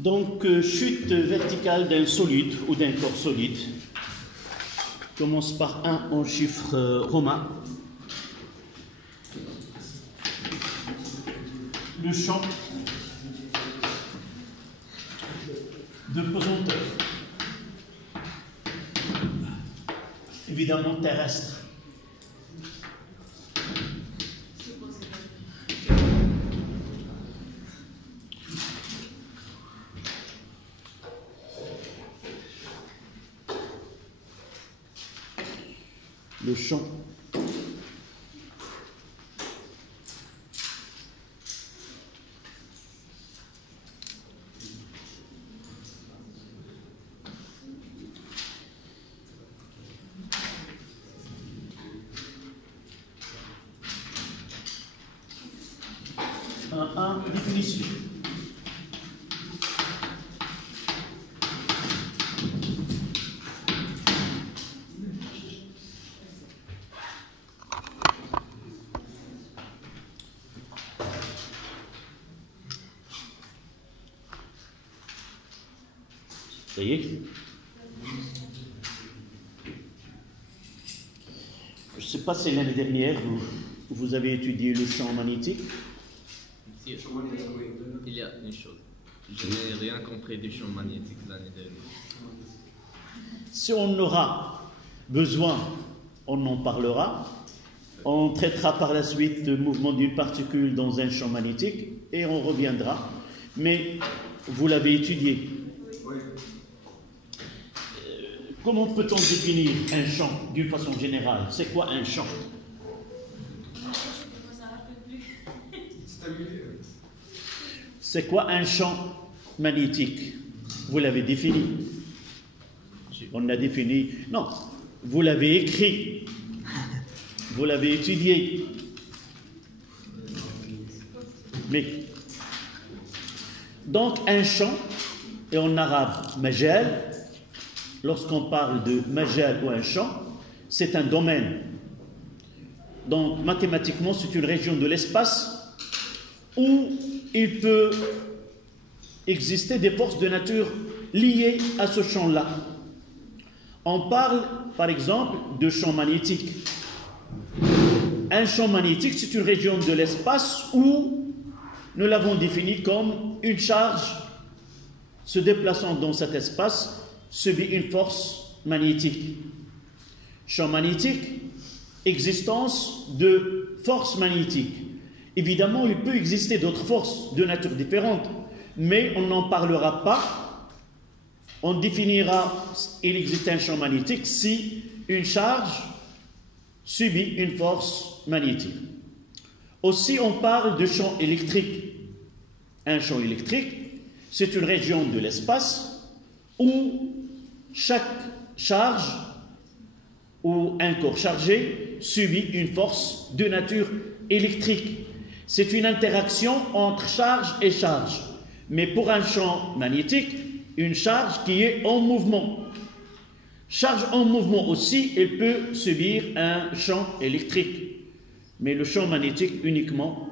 Donc, chute verticale d'un solide ou d'un corps solide commence par 1 en chiffre romain. Le champ de pesanteur, évidemment terrestre. Le champ définition. Ça y est. Je ne sais pas si l'année dernière, vous avez étudié le champ magnétique. Il y a une chose. Je n'ai rien compris du champ magnétique l'année dernière. Si on aura besoin, on en parlera. On traitera par la suite le mouvement d'une particule dans un champ magnétique et on reviendra. Mais vous l'avez étudié. Oui. Comment peut-on définir un champ d'une façon générale? C'est quoi un champ? C'est quoi un champ magnétique? Vous l'avez défini. On l'a défini. Non, vous l'avez écrit. Vous l'avez étudié. Mais, donc un champ, et en arabe, majal, lorsqu'on parle de majal ou un champ, c'est un domaine. Donc, mathématiquement, c'est une région de l'espace où il peut exister des forces de nature liées à ce champ-là. On parle, par exemple, de champ magnétique. Un champ magnétique, c'est une région de l'espace où nous l'avons défini comme une charge se déplaçant dans cet espace subit une force magnétique. Champ magnétique, existence de force magnétique. Évidemment, il peut exister d'autres forces de nature différente, mais on n'en parlera pas. On définira il existe un champ magnétique si une charge subit une force magnétique. Aussi, on parle de champ électrique. Un champ électrique, c'est une région de l'espace où chaque charge ou un corps chargé subit une force de nature électrique. C'est une interaction entre charge et charge. Mais pour un champ magnétique, une charge qui est en mouvement. Charge en mouvement aussi, elle peut subir un champ électrique. Mais le champ magnétique uniquement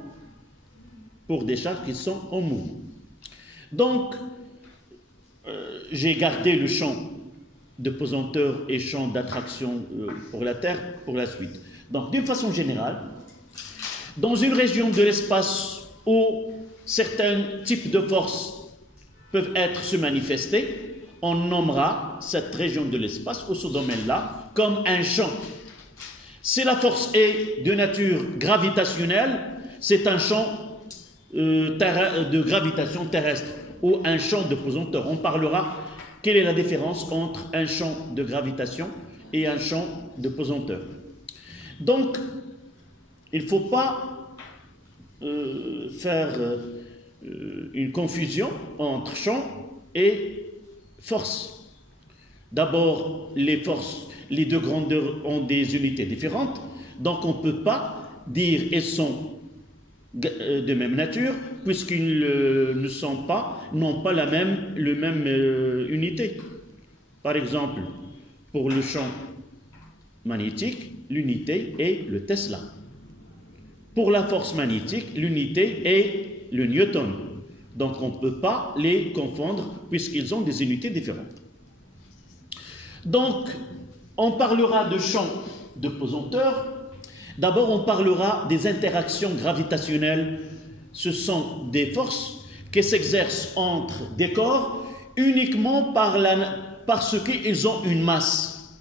pour des charges qui sont en mouvement. Donc, j'ai gardé le champ de pesanteur et champ d'attraction pour la Terre pour la suite. Donc, d'une façon générale, dans une région de l'espace où certains types de forces peuvent se manifester, on nommera cette région de l'espace ou ce domaine-là comme un champ. Si la force est de nature gravitationnelle, c'est un champ de gravitation terrestre ou un champ de pesanteur. On parlera quelle est la différence entre un champ de gravitation et un champ de pesanteur. Donc, il ne faut pas faire une confusion entre champ et force. D'abord, les forces, les deux grandeurs ont des unités différentes, donc on ne peut pas dire qu'elles sont de même nature, puisqu'ils n'ont pas la même unité. Par exemple, pour le champ magnétique, l'unité est le Tesla. Pour la force magnétique, l'unité est le Newton. Donc on ne peut pas les confondre puisqu'ils ont des unités différentes. Donc on parlera de champ de pesanteur. D'abord on parlera des interactions gravitationnelles. Ce sont des forces qui s'exercent entre des corps uniquement parce qu'ils ont une masse.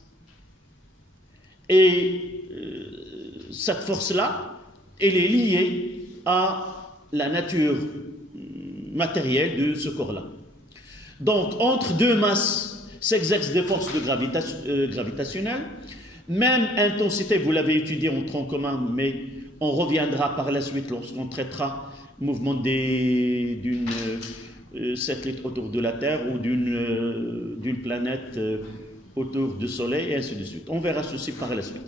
Et cette force-là, elle est liée à la nature matérielle de ce corps-là. Donc, entre deux masses s'exercent des forces gravitationnelles. Même intensité, vous l'avez étudié en tronc commun, mais on reviendra par la suite lorsqu'on traitera le mouvement d'une satellite autour de la Terre ou d'une planète autour du Soleil, et ainsi de suite. On verra ceci par la suite.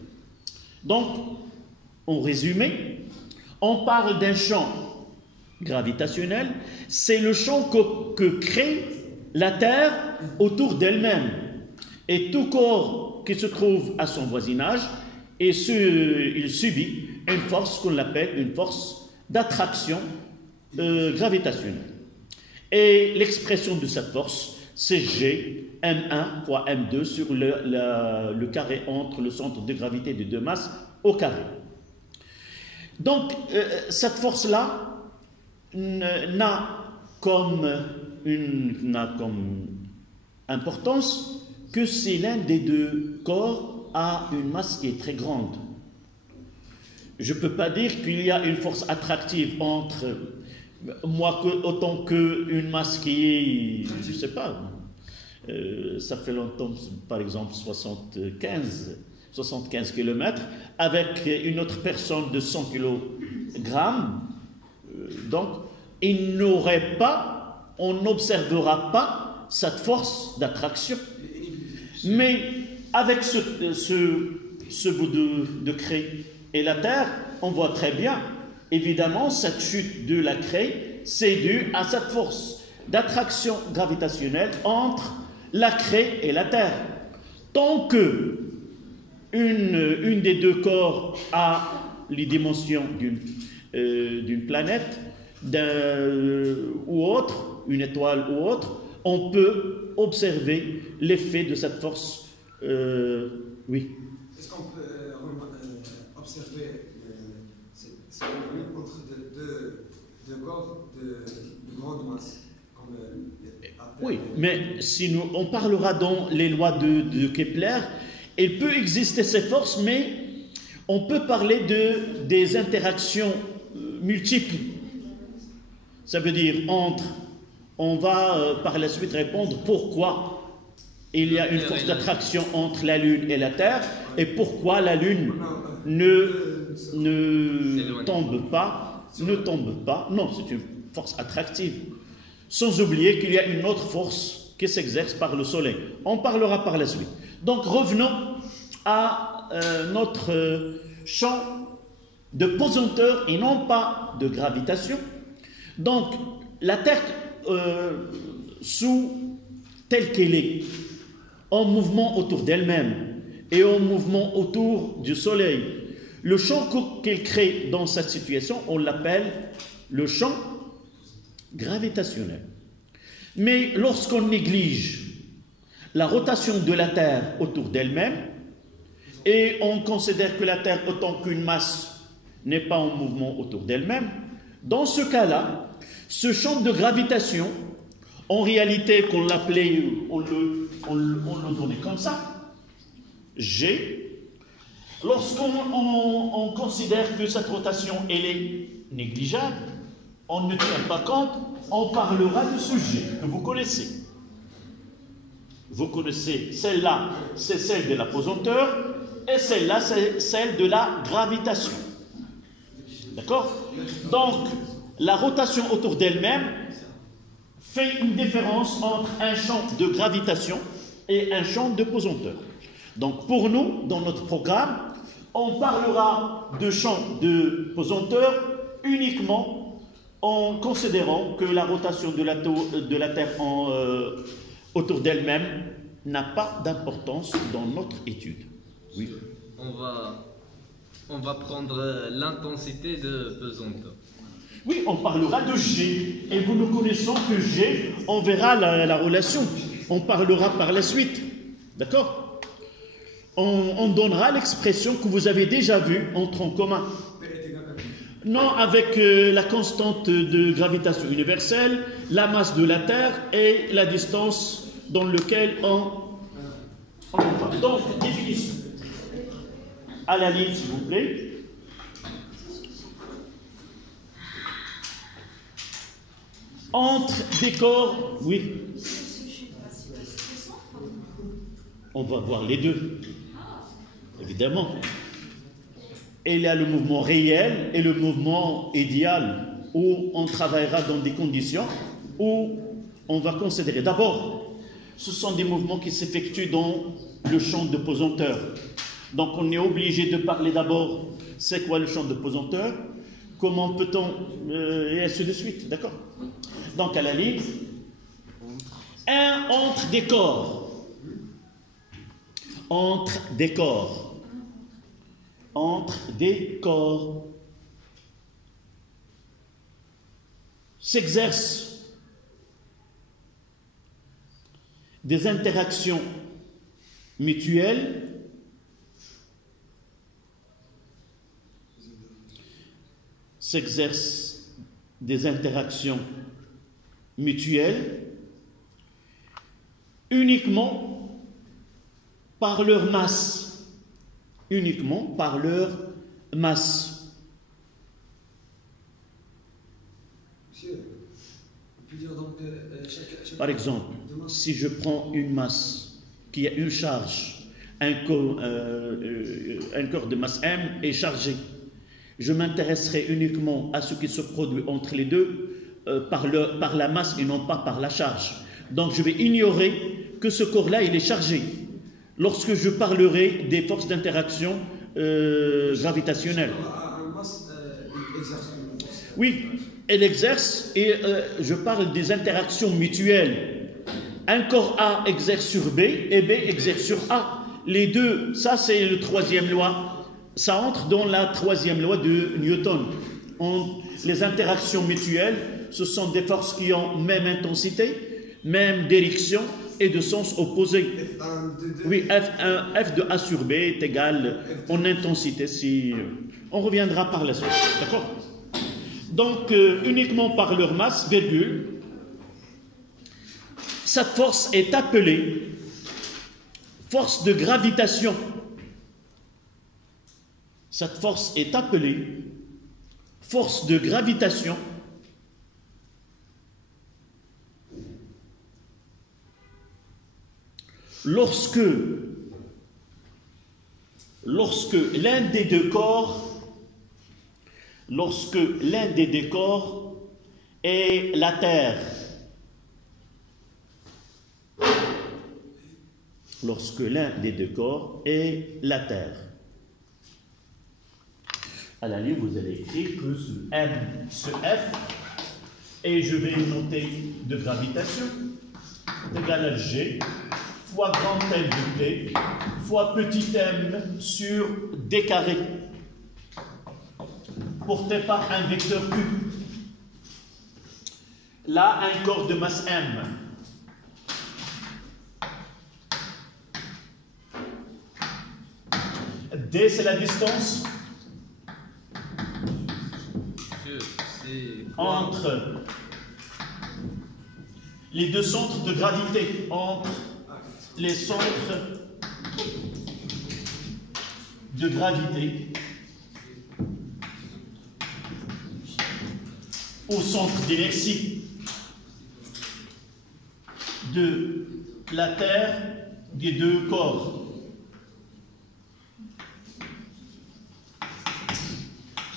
Donc, en résumé, on parle d'un champ gravitationnel, c'est le champ que crée la Terre autour d'elle-même. Et tout corps qui se trouve à son voisinage, il subit une force qu'on appelle une force d'attraction gravitationnelle. Et l'expression de cette force, c'est G, M1 fois M2 sur le carré entre le centre de gravité de deux masses au carré. Donc, cette force-là n'a comme importance que si l'un des deux corps a une masse qui est très grande. Je ne peux pas dire qu'il y a une force attractive entre moi autant qu'une masse qui est, je ne sais pas, ça fait longtemps, par exemple 75 km, avec une autre personne de 100 kg. Donc, on n'observera pas cette force d'attraction. Mais avec ce bout de craie et la Terre, on voit très bien, évidemment, cette chute de la craie, c'est dû à cette force d'attraction gravitationnelle entre la craie et la Terre. Tant que une des deux corps a les dimensions d'une planète ou autre, une étoile ou autre, on peut observer l'effet de cette force. Oui. Est-ce qu'on peut observer ce phénomène entre deux corps de grande masse comme oui, mais si on parlera dans les lois de Kepler, il peut exister ces forces, mais on peut parler des interactions multiples. Ça veut dire on va par la suite répondre pourquoi il y a une force d'attraction entre la Lune et la Terre et pourquoi la Lune ne tombe pas. Non, c'est une force attractive. Sans oublier qu'il y a une autre force qui s'exerce par le Soleil. On parlera par la suite. Donc revenons à notre champ de pesanteur et non pas de gravitation. Donc la Terre telle qu'elle est, en mouvement autour d'elle-même et en mouvement autour du Soleil, le champ qu'elle crée dans cette situation, on l'appelle le champ gravitationnel. Mais lorsqu'on néglige la rotation de la Terre autour d'elle-même et on considère que la Terre autant qu'une masse n'est pas en mouvement autour d'elle-même, dans ce cas-là, ce champ de gravitation, en réalité qu'on l'appelait, on le donnait comme ça, G, lorsqu'on considère que cette rotation elle est négligeable, on ne tient pas compte, on parlera de ce G que vous connaissez. Vous connaissez celle-là, c'est celle de la pesanteur, et celle-là, c'est celle de la gravitation. D'accord? Donc, la rotation autour d'elle-même fait une différence entre un champ de gravitation et un champ de pesanteur. Donc, pour nous, dans notre programme, on parlera de champ de pesanteur uniquement en considérant que la rotation de la Terre autour d'elle-même n'a pas d'importance dans notre étude. Oui. On va prendre l'intensité de pesanteur. Oui, on parlera de G. Et vous nous connaissons que G, on verra la relation. On parlera par la suite. D'accord? On donnera l'expression que vous avez déjà vue en tronc commun. Non, avec la constante de gravitation universelle, la masse de la Terre et la distance dans laquelle on va. Donc, définition. À la ligne, s'il vous plaît. Entre des corps, oui. On va voir les deux, évidemment. Et il y a le mouvement réel et le mouvement idéal, où on travaillera dans des conditions où on va considérer. D'abord, ce sont des mouvements qui s'effectuent dans le champ de pesanteur. Donc on est obligé de parler d'abord, c'est quoi le champ de pesanteur, comment peut-on, et ainsi de suite, d'accord? Donc à la ligne, entre des corps, entre des corps, entre des corps, s'exercent des interactions mutuelles uniquement par leur masse. Uniquement par leur masse. Monsieur, on peut dire donc Par exemple, si je prends une masse qui a une charge, un corps de masse M est chargé, je m'intéresserai uniquement à ce qui se produit entre les deux par la masse et non pas par la charge. Donc je vais ignorer que ce corps-là, il est chargé. Lorsque je parlerai des forces d'interaction gravitationnelles. Oui, elle exerce et je parle des interactions mutuelles. Un corps A exerce sur B et B exerce sur A. Les deux, ça c'est la troisième loi. Ça entre dans la troisième loi de Newton. Les interactions mutuelles, ce sont des forces qui ont même intensité, même direction et de sens opposé. Oui, F de A sur B est égal en intensité. Si on reviendra par la suite, d'accord? Donc, uniquement par leur masse, virgule, cette force est appelée force de gravitation. Cette force est appelée force de gravitation lorsque l'un des deux corps est la Terre. Lorsque l'un des deux corps est la Terre. À la ligne, vous allez écrire que ce M, ce F, et je vais noter de gravitation, est égal à G fois grand M de T fois petit m sur D carré, porté par un vecteur Q. Là, un corps de masse M. D, c'est la distance entre les deux centres de gravité, entre les centres de gravité au centre d'inertie de la Terre des deux corps.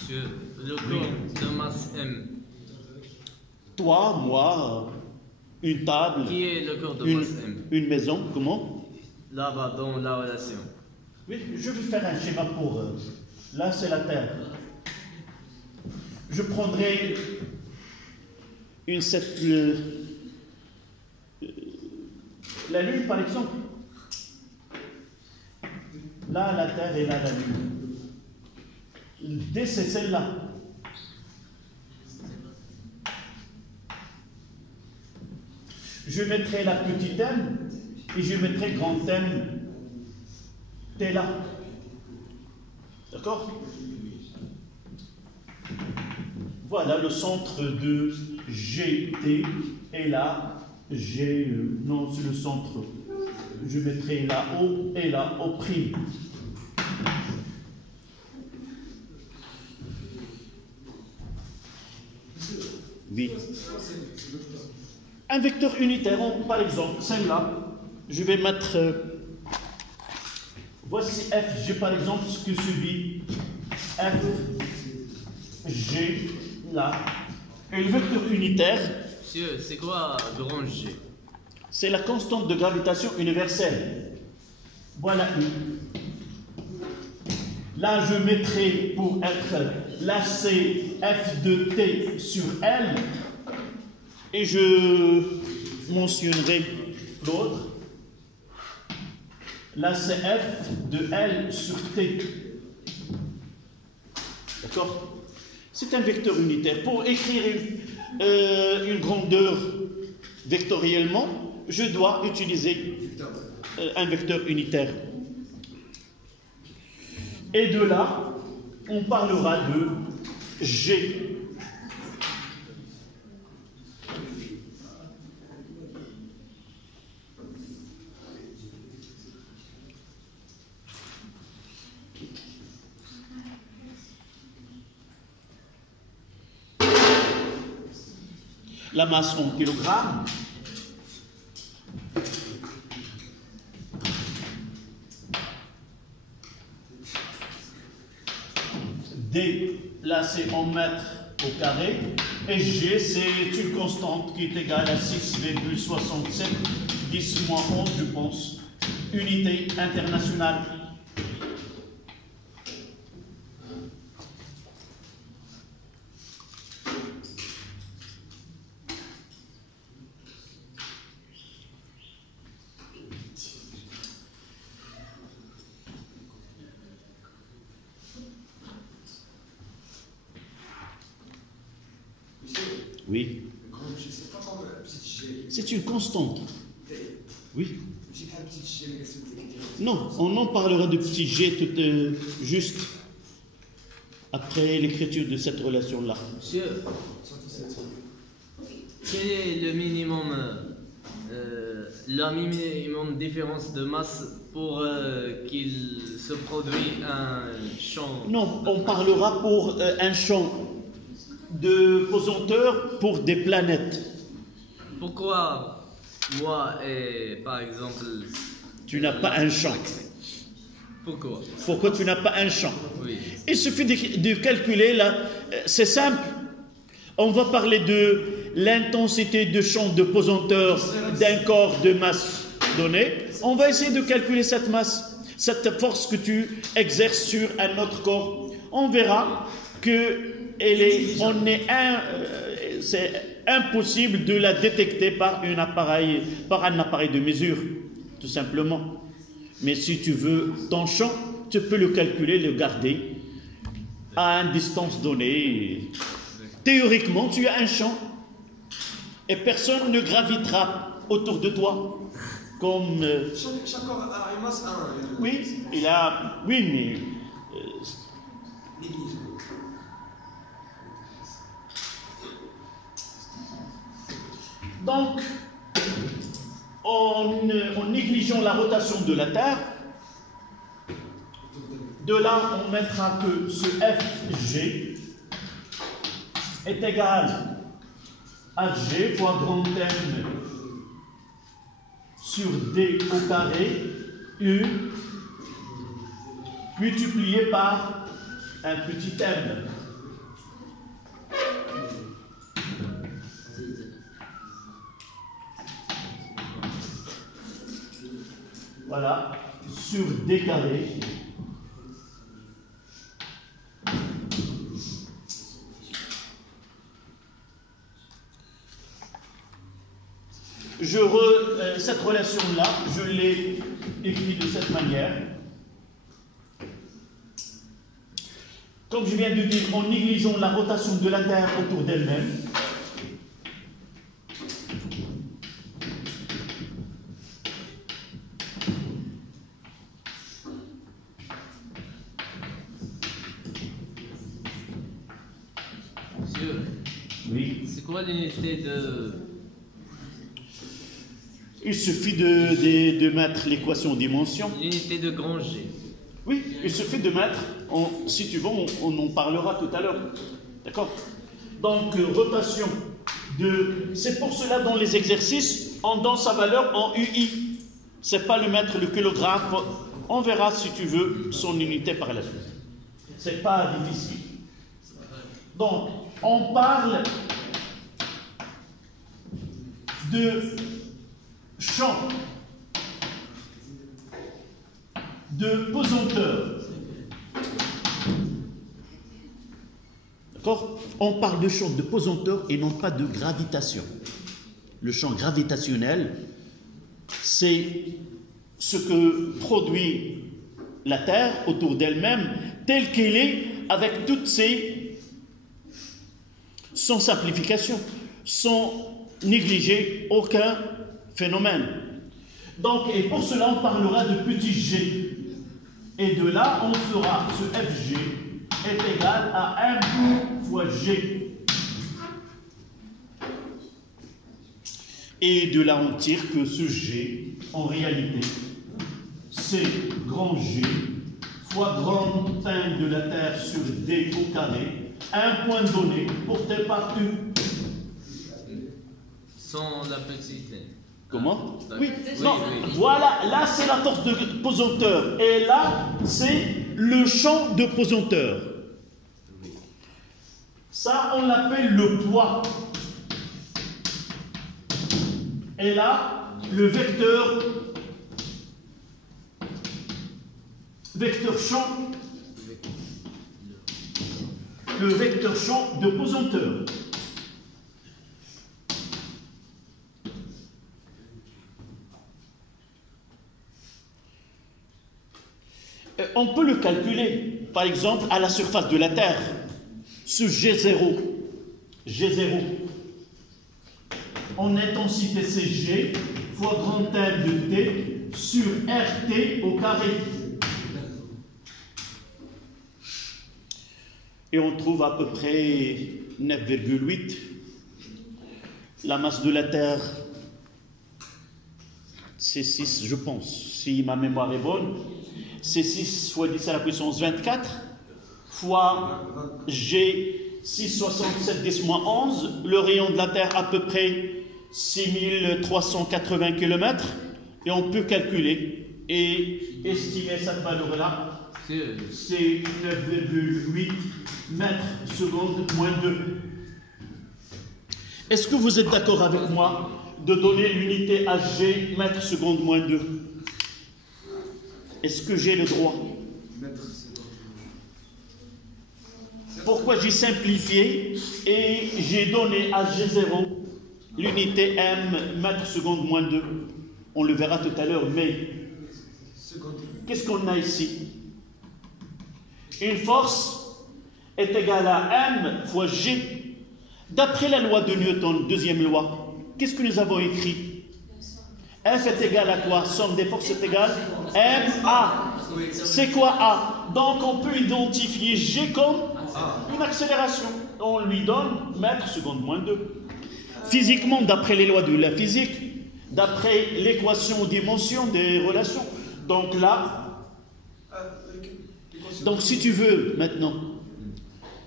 Monsieur, le corps de masse M. Toi, moi, une table. Qui est le corps de masse M? Une maison, comment? Là-bas, dans la relation. Oui, je vais faire un schéma pour... là, c'est la Terre. Je prendrai la Lune, par exemple. Là, la Terre et là, la Lune. D, c'est celle-là. Je mettrai la petite m et je mettrai grand m T là. D'accord? Voilà le centre de GT et là, non, c'est le centre. Je mettrai là O et là O'. Oui. Un vecteur unitaire, par exemple, celle-là, je vais mettre. Voici F, G par exemple, ce que subit F, G, là. Et le vecteur unitaire. Monsieur, c'est quoi grand G? C'est la constante de gravitation universelle. Voilà U. Là, je mettrai pour être. Là, c'est F de T sur L. Et je mentionnerai l'autre. Là, c'est F de L sur T. D'accord? C'est un vecteur unitaire. Pour écrire une grandeur vectoriellement, je dois utiliser un vecteur unitaire. Et de là, on parlera de G. La masse en kilogrammes. D, là c'est en mètres au carré. Et G, c'est une constante qui est égale à 6,67, 10 moins 11, je pense. Unité internationale. Oui. C'est une constante. Oui. Non, on en parlera de petit g tout juste après l'écriture de cette relation-là. Monsieur, quel est le minimum différence de masse pour qu'il se produise un champ? Non, on parlera pour un champ de pesanteur pour des planètes. Pourquoi moi et par exemple tu n'as pas un champ? Pourquoi tu n'as pas un champ? Oui. Il suffit de calculer là, c'est simple. On va parler de l'intensité de champ de pesanteur d'un corps de masse donnée. On va essayer de calculer cette masse, cette force que tu exerces sur un autre corps. On verra que c'est impossible de la détecter par un appareil de mesure, tout simplement. Mais si tu veux ton champ, tu peux le calculer, le garder à une distance donnée. Théoriquement, tu as un champ et personne ne gravitera autour de toi. Comme chaque corps a une masse 1. Oui, mais donc, en négligeant la rotation de la Terre, de là, on mettra que ce FG est égal à G fois grand M sur D au carré U multiplié par un petit m. Voilà, sur D carré. Cette relation-là, je l'ai écrite de cette manière. Comme je viens de dire, en négligeant la rotation de la Terre autour d'elle-même, Oui. C'est quoi l'unité de... Il suffit de mettre l'équation dimension. L'unité de grand G. Oui, il suffit de mettre, si tu veux, on en parlera tout à l'heure. D'accord? Donc, rotation de... C'est pour cela, dans les exercices, on donne sa valeur en UI. C'est pas le mètre, le kilogramme. On verra, si tu veux, son unité par la suite. C'est pas difficile. Donc, on parle de champ, de pesanteur. D'accord? On parle de champ de pesanteur et non pas de gravitation. Le champ gravitationnel, c'est ce que produit la Terre autour d'elle-même, telle qu'elle est, avec toutes ses... sans simplification, sans négliger aucun phénomène. Donc, et pour cela, on parlera de petit g. Et de là, on fera ce fg est égal à 1 fois g. Et de là, on tire que ce g, en réalité, c'est grand G fois grande taille de la Terre sur d au carré, un point donné pour t par U. Sans la petite n. Comment? Ah, Oui, oui, non, oui. voilà, là c'est la force de pesanteur, et là c'est le champ de pesanteur. Ça, on l'appelle le poids. Et là, le vecteur champ, le vecteur champ de pesanteur. On peut le calculer, par exemple, à la surface de la Terre, ce G0, en intensité c'est G fois grand M de T sur RT au carré. Et on trouve à peu près 9,8. La masse de la Terre, c'est 6, je pense, si ma mémoire est bonne. C'est 6 fois 10 à la puissance 24 fois G 667 10 moins 11. Le rayon de la Terre à peu près 6380 km. Et on peut calculer et estimer cette valeur-là. C'est 9,8 mètres secondes moins 2. Est-ce que vous êtes d'accord avec moi de donner l'unité à G mètres secondes moins 2? Est-ce que j'ai le droit? Pourquoi j'ai simplifié et j'ai donné à G0 l'unité M mètres secondes moins 2? On le verra tout à l'heure, mais qu'est-ce qu'on a ici? Une force est égale à M fois G. D'après la loi de Newton, deuxième loi, qu'est-ce que nous avons écrit? F est égal à quoi? Somme des forces est égale MA. C'est quoi A? Donc on peut identifier G comme une accélération. On lui donne mètres secondes moins 2. Physiquement, d'après les lois de la physique, d'après l'équation dimension des relations. Donc là, donc si tu veux maintenant,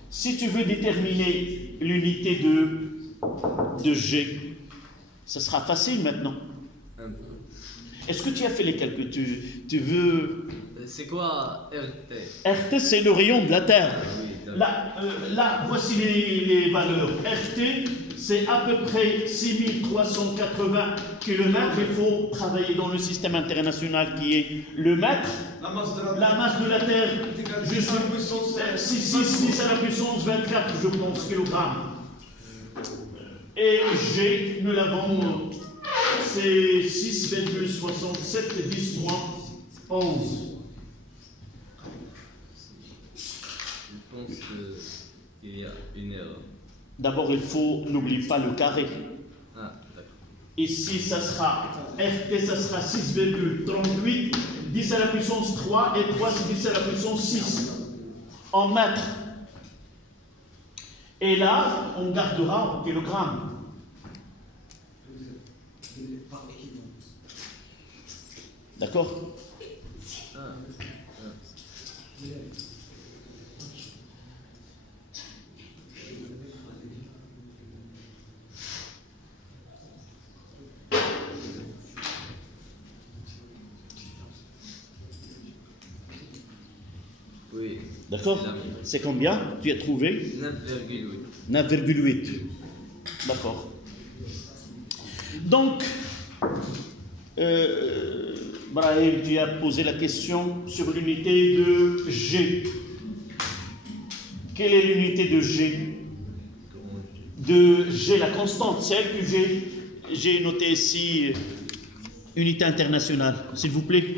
si tu veux déterminer l'unité de G, ça sera facile maintenant. Est-ce que tu as fait les calculs? Tu veux... C'est quoi RT? RT, c'est le rayon de la Terre. Oui, Là, voici les valeurs. RT, c'est à peu près 6380 km. Il faut travailler dans le système international qui est le mètre. La masse de la Terre, je suis 6 à la puissance 24, je pense, kilogrammes. Et G, nous l'avons... C'est 6,67 10 moins 11. Je pense qu'il y a une erreur. D'abord, il faut, n'oublie pas le carré. Ah, d'accord. Ici, ça sera, RT, ça sera 6,38, 10 à la puissance 3, et 3, c'est 10 à la puissance 6. En mètres. Et là, on gardera en kilogrammes. Par équipement. D'accord? Oui. D'accord? C'est combien tu as trouvé? 9,8. 9,8. D'accord. Donc, Brahim, tu as posé la question sur l'unité de G. Quelle est l'unité de G? De G, la constante, celle que j'ai notée ici, unité internationale, s'il vous plaît.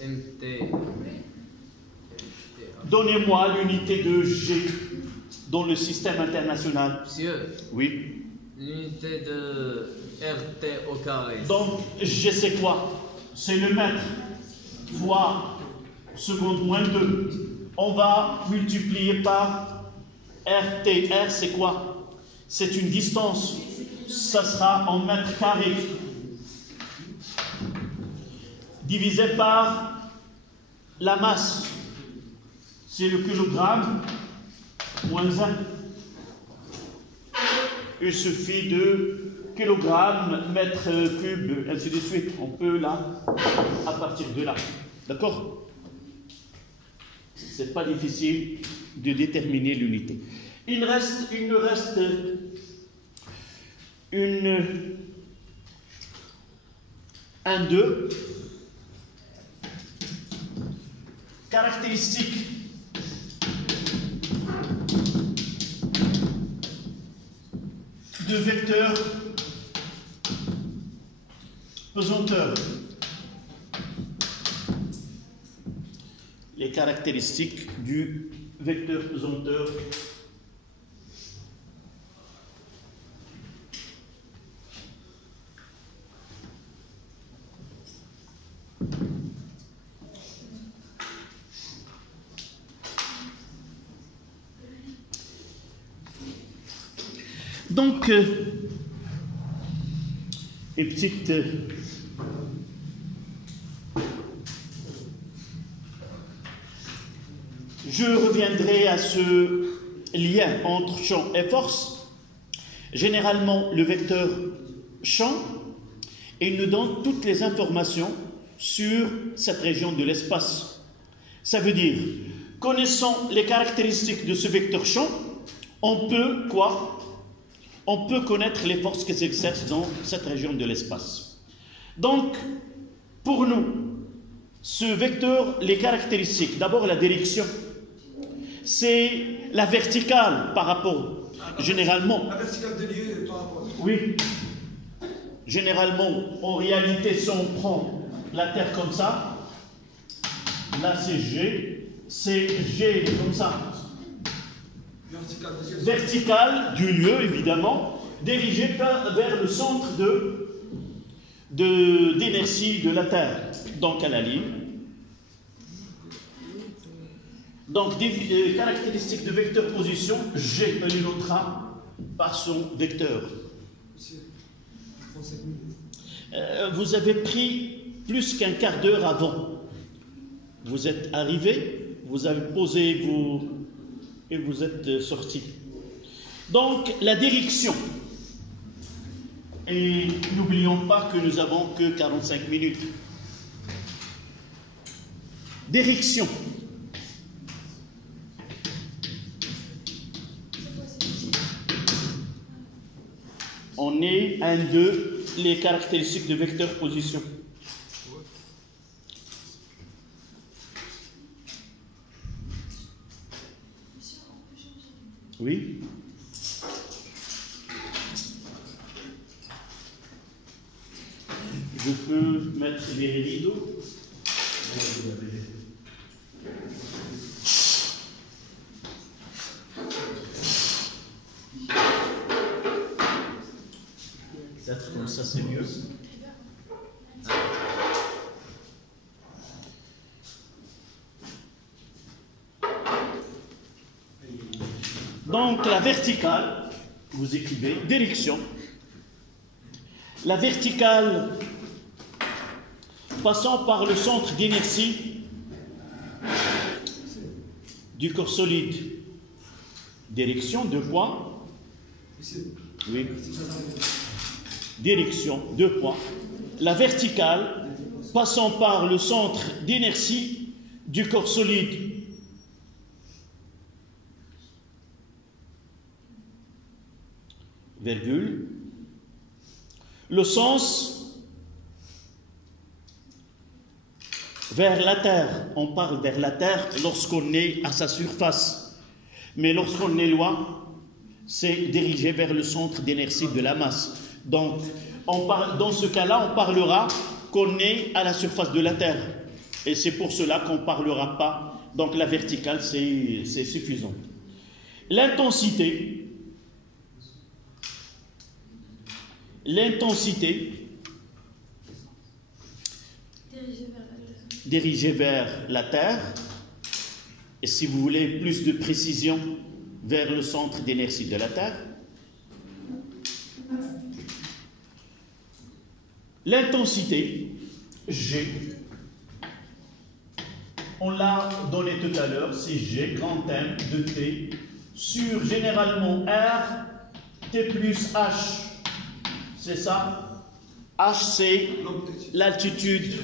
MT. Donnez-moi l'unité de G dans le système international. Monsieur, Oui. l'unité de RT au carré. Donc, G c'est quoi? C'est le mètre fois seconde moins 2. On va multiplier par RT. R c'est quoi? C'est une distance. Ça sera en mètres carrés. Divisé par la masse. C'est le kilogramme moins 1. Il suffit de kilogramme, mètre cube, ainsi de suite. On peut là, à partir de là. D'accord? C'est pas difficile de déterminer l'unité. Il nous reste un 2. Caractéristique de vecteur pesanteur. Les caractéristiques du vecteur pesanteur. Donc, une petite je reviendrai à ce lien entre champ et force. Généralement, le vecteur champ, il nous donne toutes les informations sur cette région de l'espace. Ça veut dire, connaissant les caractéristiques de ce vecteur champ, on peut quoi? On peut connaître les forces qui s'exercent dans cette région de l'espace. Donc, pour nous, ce vecteur, les caractéristiques, d'abord la direction, c'est la verticale par rapport, généralement. La verticale de lieu par rapport. Oui. Généralement, en réalité, si on prend la Terre comme ça, là c'est G comme ça. Verticale du lieu, évidemment, dirigée vers le centre d'inertie de la Terre, donc à la ligne. Donc, des caractéristiques de vecteur position, G, on les notera par son vecteur. Vous avez pris plus qu'un quart d'heure avant. Vous êtes arrivé, vous avez posé vos... et vous êtes sorti. Donc, la direction. Et n'oublions pas que nous n'avons que 45 minutes. Direction. On est un de les caractéristiques de vecteur position. Oui. Je peux mettre les rideaux. Peut-être comme ça c'est mieux. Donc la verticale, vous écrivez direction. La verticale passant par le centre d'inertie du corps solide. Direction, 2 points. Oui. Direction, 2 points. La verticale passant par le centre d'inertie du corps solide. Virgule. Le sens vers la Terre. On parle vers la Terre lorsqu'on est à sa surface. Mais lorsqu'on est loin, c'est dirigé vers le centre d'inertie de la masse. Donc, dans ce cas-là, on parlera qu'on est à la surface de la Terre. Et c'est pour cela qu'on ne parlera pas. Donc la verticale, c'est suffisant. L'intensité dirigée vers la Terre, et si vous voulez plus de précision, vers le centre d'inertie de la Terre. L'intensité, G, on l'a donné tout à l'heure, c'est G, grand M de T, sur généralement R, T plus H. C'est ça? H, c'est l'altitude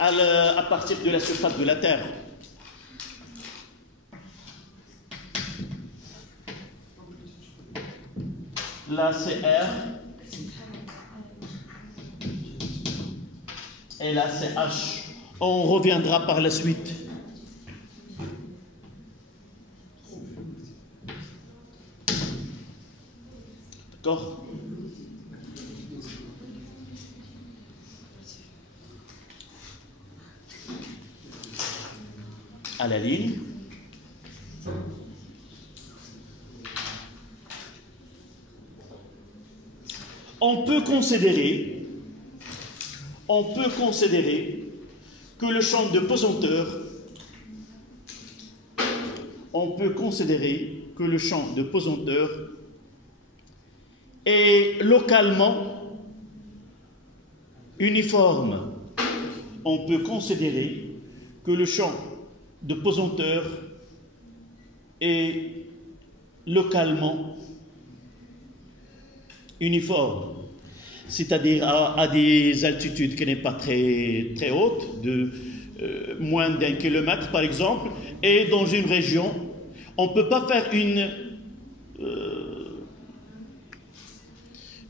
à partir de la surface de la Terre. Là, c'est R. Et là, c'est H. On reviendra par la suite. D'accord? À la ligne. On peut considérer que le champ de pesanteur est localement uniforme. On peut considérer que le champ de pesanteur est localement uniforme, c'est-à-dire à des altitudes qui n'est pas très, très hautes, de moins d'1 kilomètre par exemple, et dans une région, on ne peut pas faire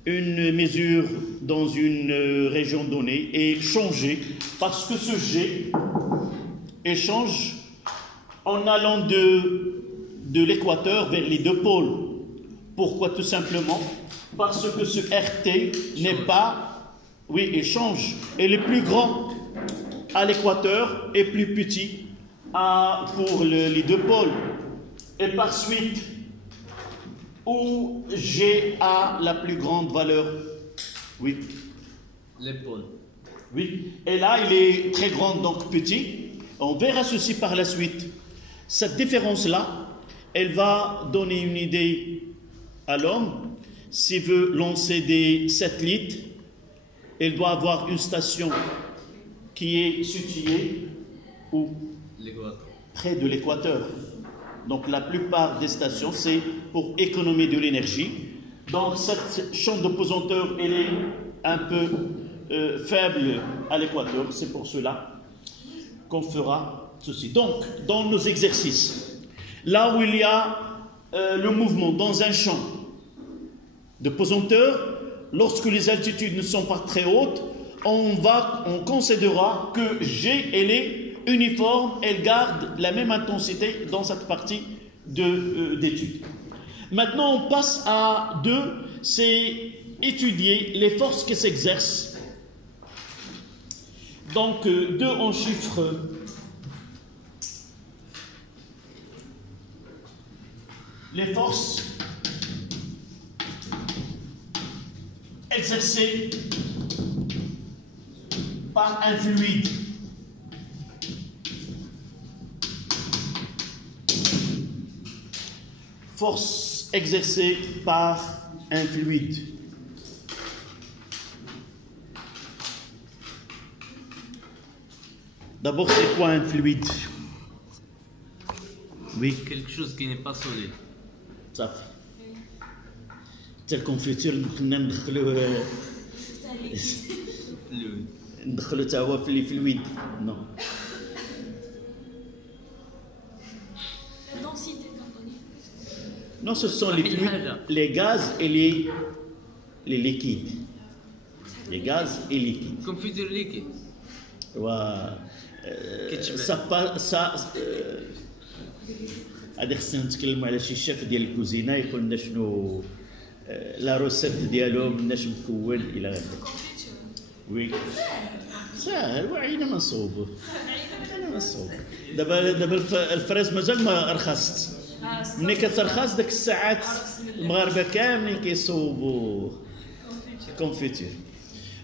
une mesure dans une région donnée et changer, parce que ce G échange en allant de l'équateur vers les 2 pôles. Pourquoi? Tout simplement parce que ce RT n'est pas, oui, échange. Elle est plus grand à l'équateur et plus petit pour les 2 pôles. Et par suite, où G a la plus grande valeur? Oui. Les pôles. Oui. Et là, il est très grand, donc petit. On verra ceci par la suite. Cette différence-là, elle va donner une idée à l'homme. S'il veut lancer des satellites, il doit avoir une station qui est située où? Près de l'équateur. Donc la plupart des stations, c'est pour économiser de l'énergie. Donc cette champ de pesanteur, elle est un peu faible à l'équateur. C'est pour cela qu'on fera ceci. Donc, dans nos exercices, là où il y a le mouvement dans un champ de pesanteur, lorsque les altitudes ne sont pas très hautes, on considérera que G, elle est uniforme, elle garde la même intensité dans cette partie d'étude. Maintenant, on passe à 2, c'est étudier les forces qui s'exercent. Donc, 2 en chiffres les forces exercées par un fluide. Force exercée par un fluide. D'abord, c'est quoi un fluide? Oui, Quelque chose qui n'est pas solide. ça fait. Tel confiture, nous ندخلوا تا هو في الفلويد. Non. La densité carbonique. Non, ce sont les fluides, les gaz et les liquides. Les gaz et liquides. Confiture liquide. هذا خصنا نتكلموا على شي شيف ديال الكوزينه يقول لنا شنو لا روسيت ديالهم مناش مكون الى غير ذلك. وي ساهل وعينا ما نصوبوه. دابا الفريز مازال ما رخصت. ملي كترخص ديك الساعات المغاربه كاملين كيصوبوا كونفيتير.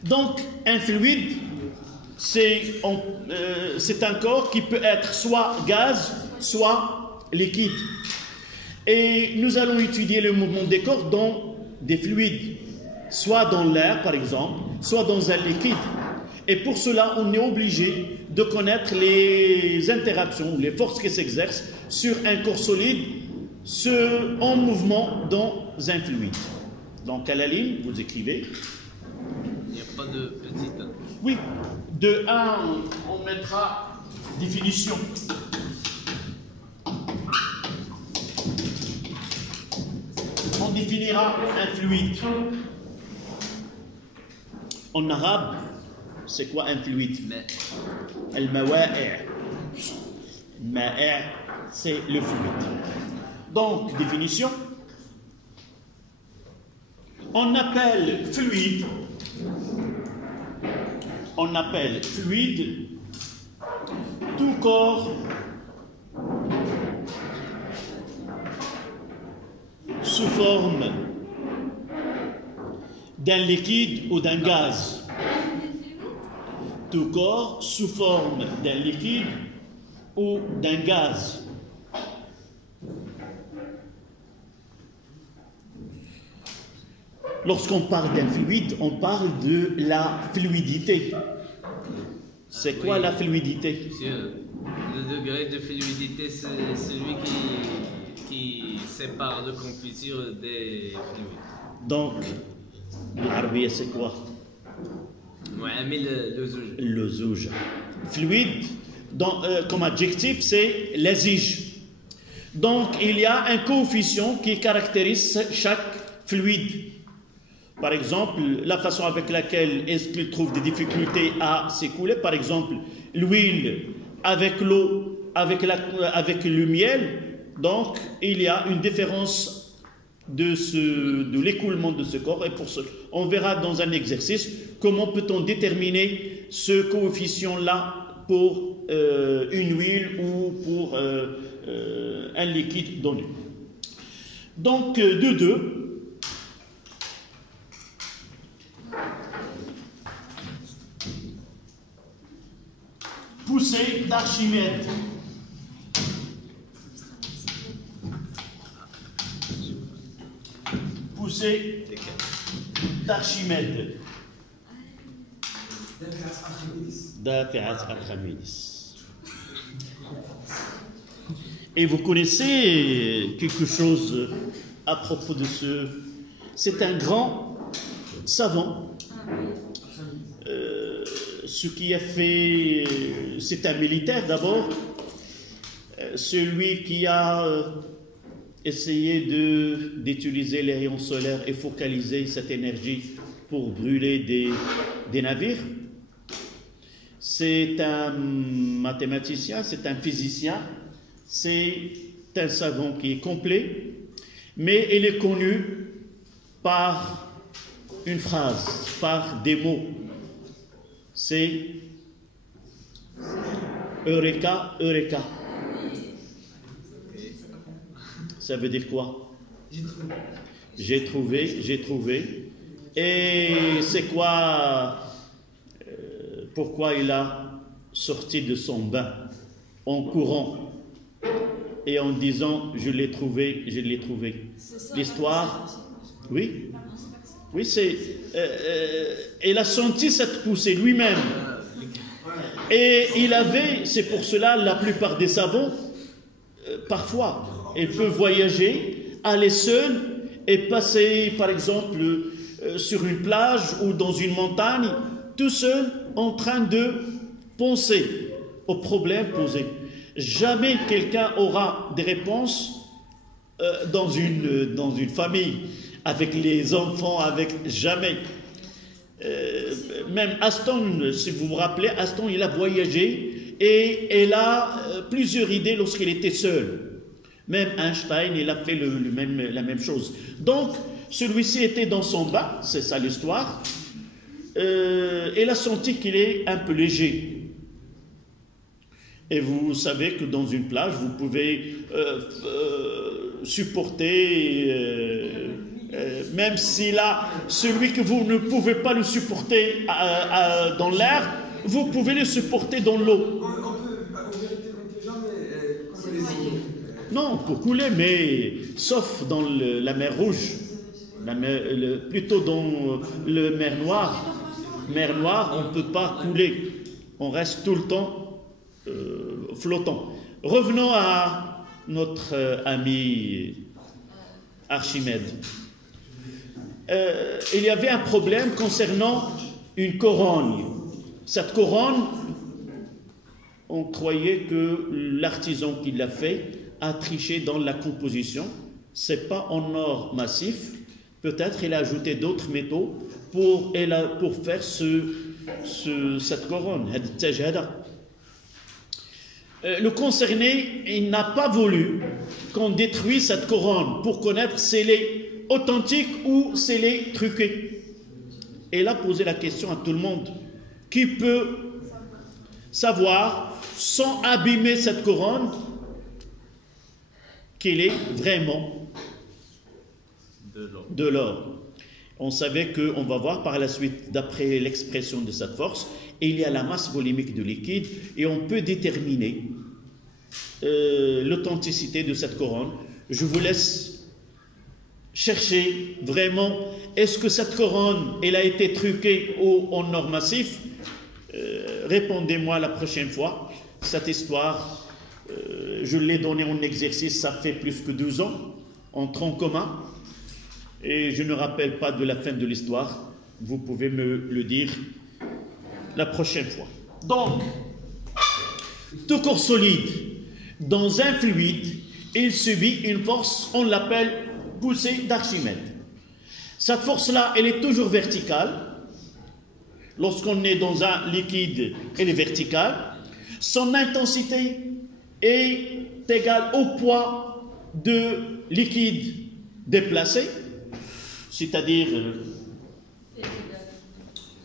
Donc un fluide c'est un corps qui peut être soit gaz, soit liquide. Et nous allons étudier le mouvement des corps dans des fluides, soit dans l'air par exemple, soit dans un liquide. Et pour cela, on est obligé de connaître les interactions, les forces qui s'exercent sur un corps solide, en mouvement dans un fluide. Donc à la ligne, vous écrivez. Il n'y a pas de petit 1. Oui, de 1, on mettra définition. On définira un fluide. En arabe, c'est quoi un fluide? Al-mawa'i'. Ma'i', c'est le fluide. Donc, définition. On appelle fluide tout corps sous forme d'un liquide ou d'un gaz. Tout corps sous forme d'un liquide ou d'un gaz. Lorsqu'on parle d'un fluide, on parle de la fluidité. C'est quoi la fluidité? Monsieur, le degré de fluidité, c'est celui qui sépare de confiture des fluides. Donc, l'arabie, c'est quoi? معامل لزوج. Le zouj. Fluide, comme adjectif, c'est l'azige. Donc, il y a un coefficient qui caractérise chaque fluide. Par exemple, la façon avec laquelle est-ce qu'il trouve des difficultés à s'écouler. Par exemple, l'huile avec l'eau, avec le miel. Donc, il y a une différence de l'écoulement de ce corps. Et pour ce, on verra dans un exercice comment peut-on déterminer ce coefficient-là pour une huile ou pour un liquide donné. Donc, de 2. Poussée d'Archimède. Poussée d'Archimède. دافعة أرخميدس. Et vous connaissez quelque chose à propos de ce... C'est un grand savant. Ce qui a fait... C'est un militaire d'abord. Celui qui a essayé d'utiliser les rayons solaires et focaliser cette énergie pour brûler des navires. C'est un mathématicien, c'est un physicien, c'est un savant qui est complet, mais il est connu par une phrase, par des mots. C'est Eureka, Eureka. Ça veut dire quoi? J'ai trouvé. Et c'est quoi? Pourquoi il a sorti de son bain en courant? et en disant je l'ai trouvé, je l'ai trouvé. L'histoire, oui, oui, c'est. Il a senti cette poussée lui-même. Et il avait, c'est pour cela, la plupart des savants, parfois, ils peuvent voyager, aller seuls et passer, par exemple, sur une plage ou dans une montagne, tout seul, en train de penser aux problèmes posés. Jamais quelqu'un aura des réponses dans une famille, avec les enfants, jamais. Même Aston, si vous vous rappelez, Aston, il a voyagé et il a plusieurs idées lorsqu'il était seul. Même Einstein, il a fait la même chose. Donc, celui-ci était dans son bain, c'est ça l'histoire. Il a senti qu'il est un peu léger. Et vous savez que dans une plage, vous pouvez supporter, même si là, celui que vous ne pouvez pas le supporter dans l'air, vous pouvez le supporter dans l'eau. En vérité, on ne peut jamais couler les eaux. Non, pour couler, mais sauf dans la mer Rouge, plutôt dans la mer Noire. Mer Noire, on ne peut pas couler. On reste tout le temps flottant. Revenons à notre ami Archimède. Il y avait un problème concernant une couronne. Cette couronne, on croyait que l'artisan qui l'a fait a triché dans la composition. C'est pas en or massif. Peut-être il a ajouté d'autres métaux pour faire cette couronne. Le concerné, il n'a pas voulu qu'on détruise cette couronne pour connaître si elle est authentique ou si elle est truquée. Et il a posé la question à tout le monde. Qui peut savoir, sans abîmer cette couronne, qu'elle est vraiment de l'or? On savait qu'on va voir par la suite, d'après l'expression de cette force, il y a la masse volumique de liquide et on peut déterminer l'authenticité de cette couronne. Je vous laisse chercher vraiment, est-ce que cette couronne, elle a été truquée ou en or massif? Répondez-moi la prochaine fois. Cette histoire, je l'ai donnée en exercice, ça fait plus que 12 ans, en tronc commun. Et je ne rappelle pas de la fin de l'histoire. Vous pouvez me le dire la prochaine fois. Donc, tout corps solide, dans un fluide, il subit une force, on l'appelle poussée d'Archimède. Cette force-là, elle est toujours verticale. Lorsqu'on est dans un liquide, elle est verticale. Son intensité est égale au poids de liquide déplacé. C'est-à-dire,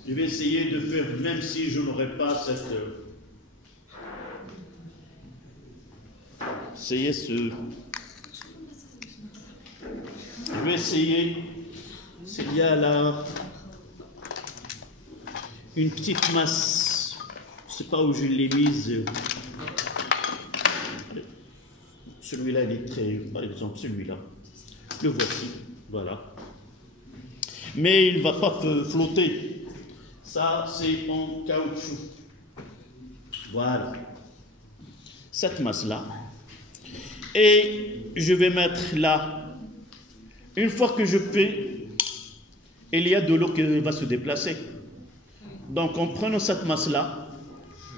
je vais essayer de faire, même si je n'aurai pas cette... Je vais essayer, s'il y a là une petite masse, je ne sais pas où je l'ai mise. Celui-là, il est très... Par exemple, celui-là. Le voici, voilà. Mais il ne va pas flotter. Ça, c'est en caoutchouc. Voilà. Cette masse-là. Et je vais mettre là. Une fois que je fais, il y a de l'eau qui va se déplacer. Donc, en prenant cette masse-là,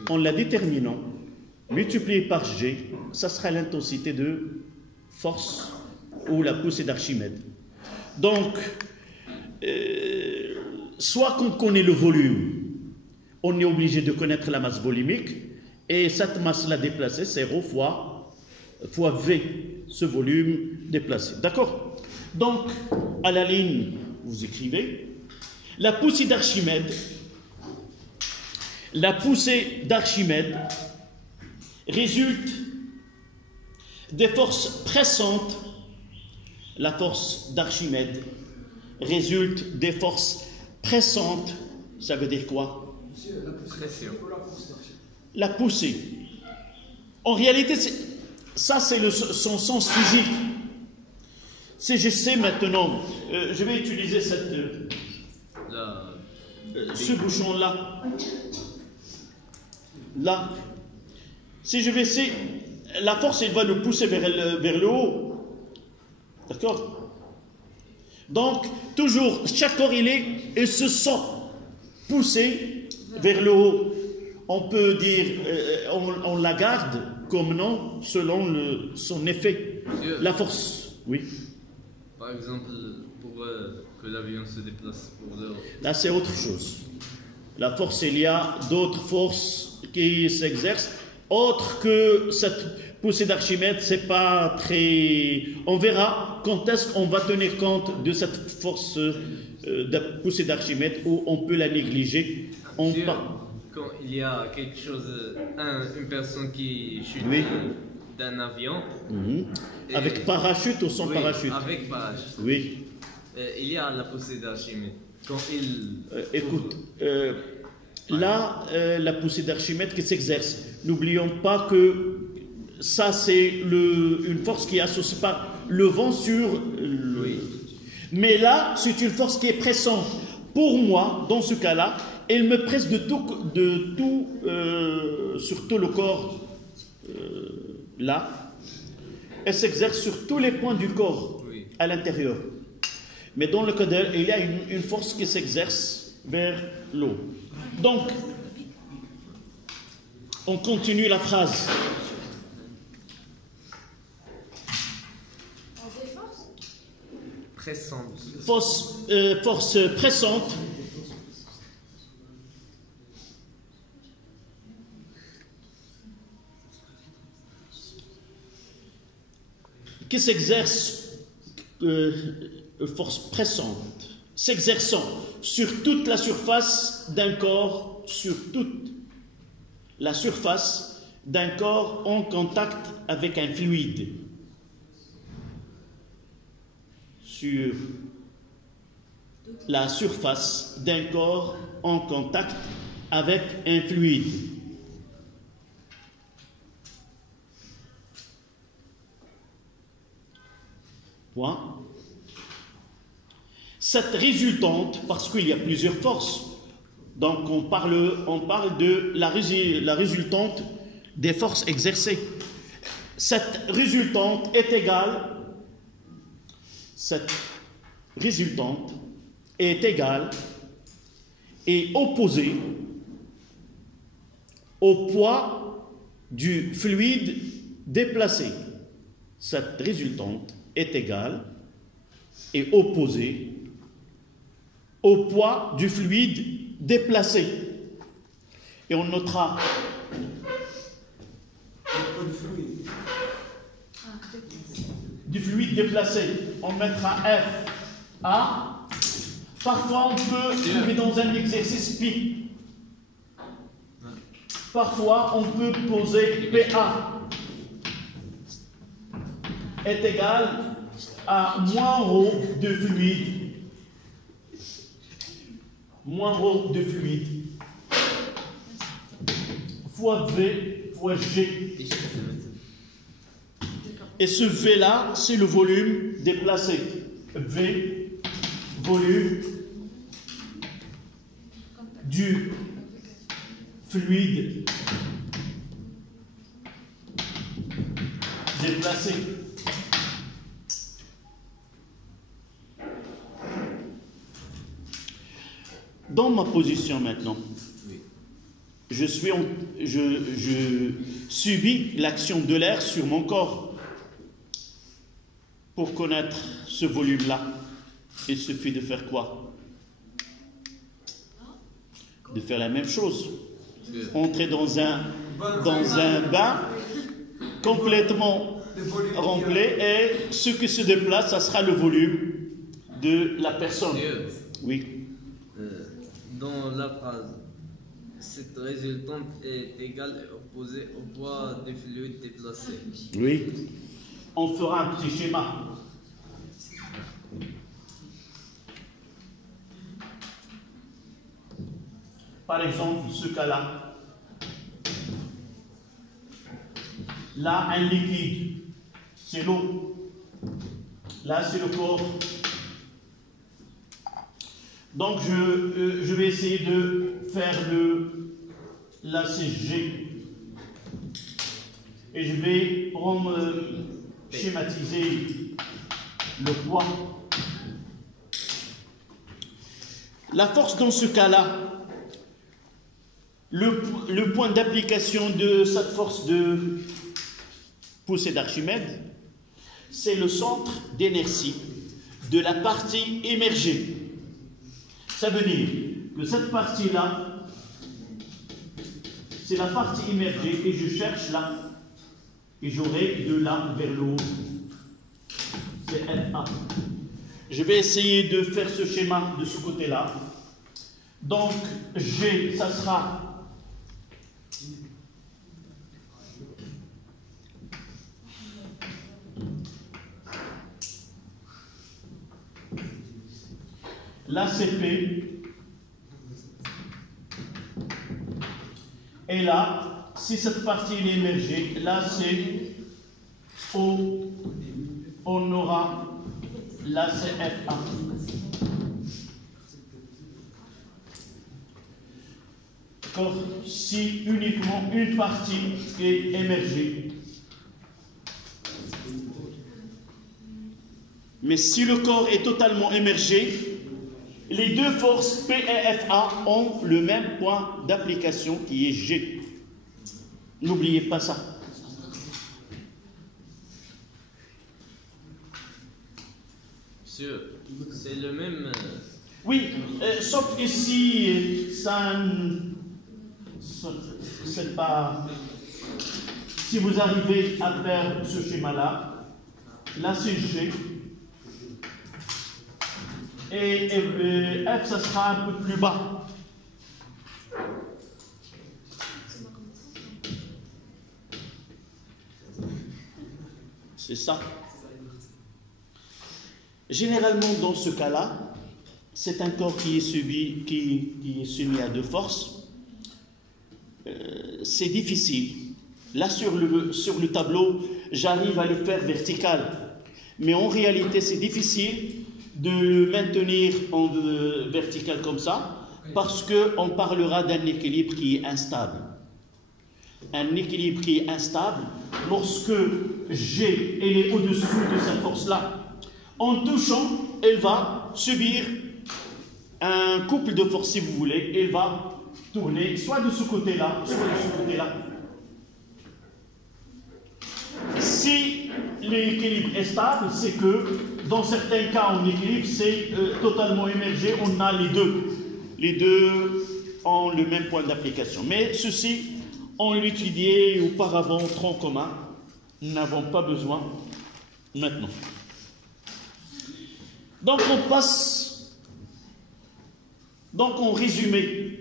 en la déterminant, multipliée par G, ça sera l'intensité de force ou la poussée d'Archimède. Donc, soit qu'on connaît le volume, on est obligé de connaître la masse volumique, et cette masse-là déplacée, c'est ρ fois V, ce volume déplacé. D'accord? Donc, à la ligne, vous écrivez, la poussée d'Archimède résulte des forces pressantes. La force d'Archimède résulte des forces pressantes. Ça veut dire quoi? Monsieur, la pression. Pression. La poussée. La poussée. En réalité, ça c'est son sens physique. Si je sais maintenant, je vais utiliser ce bouchon-là. Là. Si je vais essayer, la force, elle va le pousser vers le haut. D'accord? Donc, toujours, chaque corps, il se sent poussé vers le haut. On peut dire, on la garde comme nom selon son effet. Monsieur, la force, oui. Par exemple, pour que l'avion se déplace pour le... Là, c'est autre chose. La force, il y a d'autres forces qui s'exercent. Autre que cette poussée d'Archimède, c'est pas très... On verra quand est-ce qu'on va tenir compte de cette force de poussée d'Archimède où on peut la négliger. Monsieur, quand il y a quelque chose, une personne qui chute oui. d'un avion... Avec parachute ou sans oui, parachute? Avec parachute. Oui. Il y a la poussée d'Archimède. Quand il... écoute, là, la poussée d'Archimède qui s'exerce. N'oublions pas que ça, c'est une force qui est associée par le vent sur... Oui. Mais là, c'est une force qui est pressante. Pour moi, dans ce cas-là, elle me presse sur tout le corps, là. Elle s'exerce sur tous les points du corps, oui. À l'intérieur. Mais dans le cas d'elle, il y a une force qui s'exerce vers l'eau. Donc, on continue la phrase. Pressante. Force pressante. Qui s'exerce, force pressante, s'exerçant sur toute la surface d'un corps, sur toute la surface d'un corps en contact avec un fluide. Sur la surface d'un corps en contact avec un fluide. Point. Cette résultante, parce qu'il y a plusieurs forces, donc on parle de la résultante des forces exercées. Cette résultante est égale, et opposée au poids du fluide déplacé. Cette résultante est égale et opposée au poids du fluide déplacé. Et on notera du fluide déplacé. On mettra F, A. Parfois on peut trouver dans un exercice pi. Parfois on peut poser PA est égal à moins rho de fluide. Moins rho de fluide fois V fois G. Et ce V-là, c'est le volume déplacé. V, volume du fluide déplacé. Dans ma position maintenant, je subis l'action de l'air sur mon corps. Pour connaître ce volume-là, il suffit de faire quoi? De faire la même chose. Entrer dans un bain complètement rempli et ce qui se déplace, ça sera le volume de la personne. Oui. Dans la phrase, cette résultante est égale et opposée au poids des fluides déplacés. Oui. On fera un petit schéma. Par exemple, ce cas-là. Là, un liquide, c'est l'eau. Là, c'est le corps. Donc, je vais essayer de faire la CG. Et je vais schématiser le poids. La force dans ce cas-là, le point d'application de cette force de poussée d'Archimède, c'est le centre d'inertie de la partie émergée. Ça veut dire que cette partie-là, c'est la partie émergée et je cherche là, et j'aurai de là vers le haut. C'est FA. Je vais essayer de faire ce schéma de ce côté-là. Donc, G, ça sera l'ACP. Et là, si cette partie est émergée, là c'est O, on aura la CFA. D'accord? Si uniquement une partie est émergée. Mais si le corps est totalement émergé, les deux forces P et FA ont le même point d'application qui est G. N'oubliez pas ça. Monsieur, c'est le même. Oui, sauf ici, ça, c'est pas. Si vous arrivez à faire ce schéma-là, là c'est G. Et F, ça sera un peu plus bas. C'est ça. Généralement, dans ce cas-là, c'est un corps qui est soumis à deux forces. C'est difficile. Là, sur le tableau, j'arrive à le faire vertical. Mais en réalité, c'est difficile de le maintenir en vertical comme ça, parce qu'on parlera d'un équilibre qui est instable. Un équilibre qui est instable, lorsque G est au-dessous de cette force-là, en touchant, elle va subir un couple de forces, si vous voulez, elle va tourner soit de ce côté-là, soit de ce côté-là. Si l'équilibre est stable, c'est que dans certains cas en équilibre, c'est totalement émergé, on a les deux. Les deux ont le même point d'application. Mais ceci, on l'étudiait auparavant, tronc commun. Nous n'avons pas besoin maintenant. Donc on passe, donc en résumé,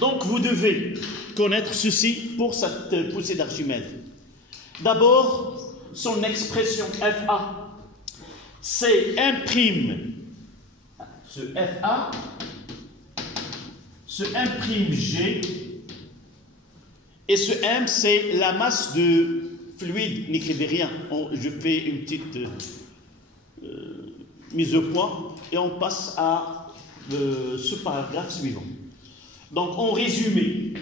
donc vous devez connaître ceci pour cette poussée d'Archimède. D'abord, son expression FA, c'est 1', ce FA, ce 1'G, et ce M, c'est la masse de fluide, n'écrivez rien. Je fais une petite mise au point et on passe à ce paragraphe suivant. Donc, en résumé,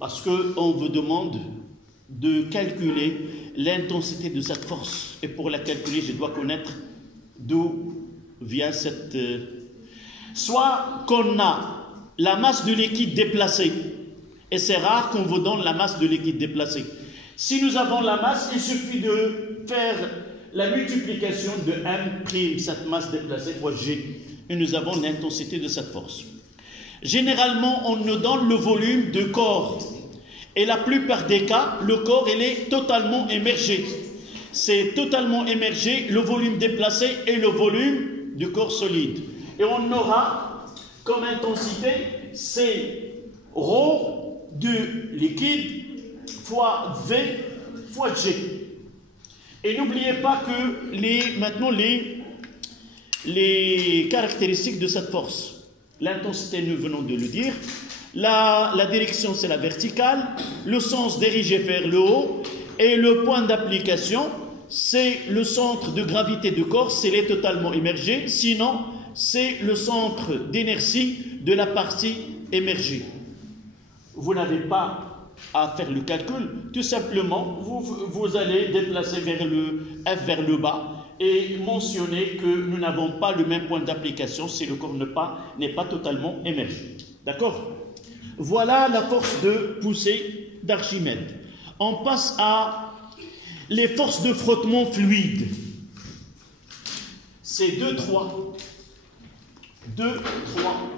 parce qu'on vous demande de calculer l'intensité de cette force. Et pour la calculer, je dois connaître d'où vient cette... Soit qu'on a la masse de liquide déplacée, et c'est rare qu'on vous donne la masse de liquide déplacée. Si nous avons la masse, il suffit de faire la multiplication de M', cette masse déplacée, fois G, et nous avons l'intensité de cette force. Généralement, on nous donne le volume de corps. Et la plupart des cas, le corps, il est totalement émergé. C'est totalement émergé, le volume déplacé et le volume du corps solide. Et on aura comme intensité, c'est ρ de liquide fois V fois G. Et n'oubliez pas que maintenant les caractéristiques de cette force. L'intensité, nous venons de le dire. La direction, c'est la verticale. Le sens dirigé vers le haut. Et le point d'application, c'est le centre de gravité du corps, s'il est totalement immergé. Sinon, c'est le centre d'inertie de la partie émergée. Vous n'avez pas à faire le calcul. Tout simplement, vous allez déplacer vers le F vers le bas et mentionner que nous n'avons pas le même point d'application si le corps n'est pas totalement émergé. D'accord? Voilà la force de poussée d'Archimède. On passe à les forces de frottement fluide. C'est 2, 3. 2, 3.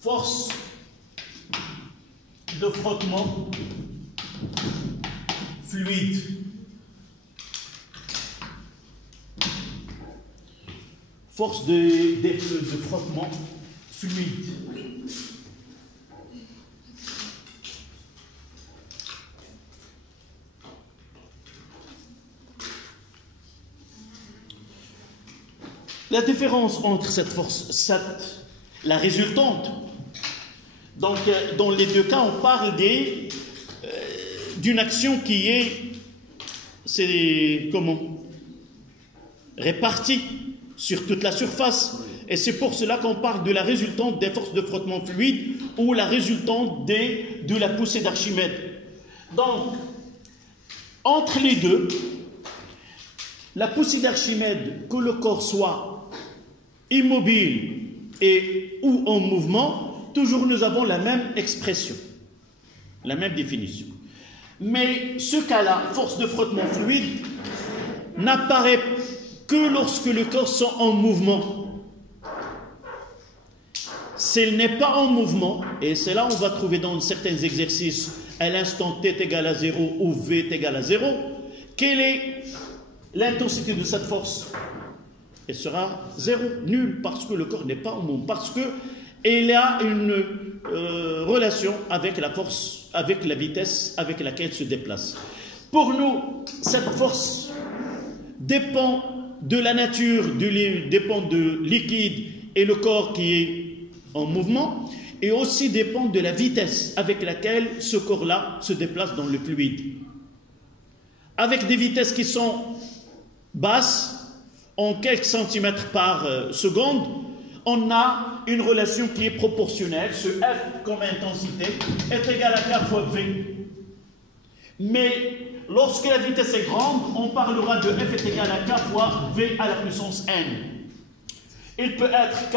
Force de frottement fluide. Force de frottement fluide. La différence entre cette force, la résultante, donc dans les deux cas, on parle d'une action qui est, répartie sur toute la surface. Et c'est pour cela qu'on parle de la résultante des forces de frottement fluide ou la résultante de la poussée d'Archimède. Donc, entre les deux, la poussée d'Archimède, que le corps soit immobile ou en mouvement, toujours nous avons la même expression, la même définition. Mais ce cas-là, force de frottement fluide, n'apparaît que lorsque le corps sont en mouvement. S'il n'est pas en mouvement, et c'est là on va trouver dans certains exercices à l'instant t est égal à 0 ou v est égal à 0, quelle est l'intensité de cette force? Elle sera 0, nulle, parce que le corps n'est pas en mouvement, parce qu'il a une relation avec la force, avec la vitesse avec laquelle il se déplace. Pour nous, cette force dépend de la nature, dépend de liquide et le corps qui est en mouvement, et aussi dépend de la vitesse avec laquelle ce corps-là se déplace dans le fluide. Avec des vitesses qui sont basses, en quelques centimètres par seconde, on a une relation qui est proportionnelle. Ce F comme intensité est égal à K fois V. Mais lorsque la vitesse est grande, on parlera de F est égal à K fois V à la puissance N. Il peut être K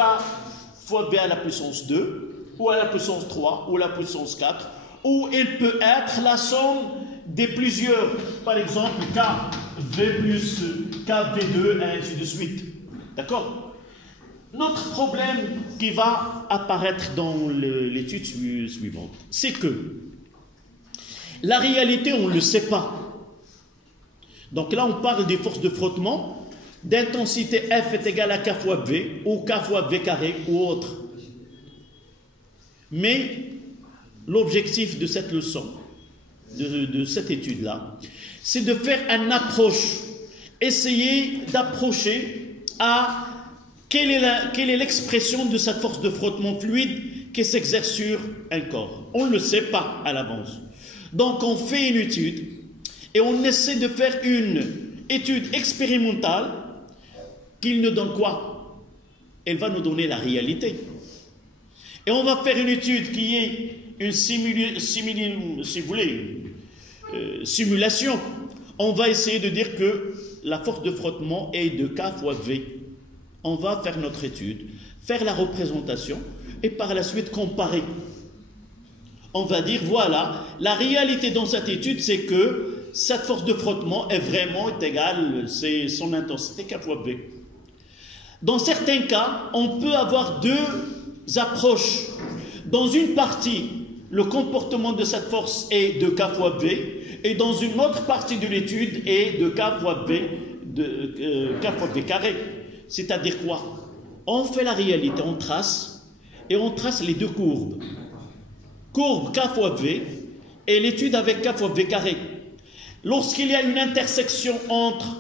fois V à la puissance 2, ou à la puissance 3, ou à la puissance 4, ou il peut être la somme des plusieurs, par exemple KV plus KV2, et ainsi de suite. D'accord? Notre problème qui va apparaître dans l'étude suivante, c'est que la réalité, on ne le sait pas. Donc là, on parle des forces de frottement, d'intensité F est égale à K fois V, ou K fois V carré, ou autre. Mais l'objectif de cette leçon, de cette étude-là, c'est de faire une approche, essayer d'approcher à quelle est l'expression de cette force de frottement fluide qui s'exerce sur un corps. On ne le sait pas à l'avance. Donc on fait une étude et on essaie de faire une étude expérimentale qui nous donne quoi? Elle va nous donner la réalité. Et on va faire une étude qui est une simulation. On va essayer de dire que la force de frottement est de K fois V. On va faire notre étude, faire la représentation et par la suite comparer. On va dire, voilà, la réalité dans cette étude, c'est que cette force de frottement est vraiment égale, c'est son intensité K fois V. Dans certains cas, on peut avoir deux approches. Dans une partie, le comportement de cette force est de K fois V, et dans une autre partie de l'étude est de K fois V, K fois V carré. C'est-à-dire quoi? On fait la réalité, on trace, et on trace les deux courbes. Courbe K fois V, et l'étude avec K fois V carré. Lorsqu'il y a une intersection entre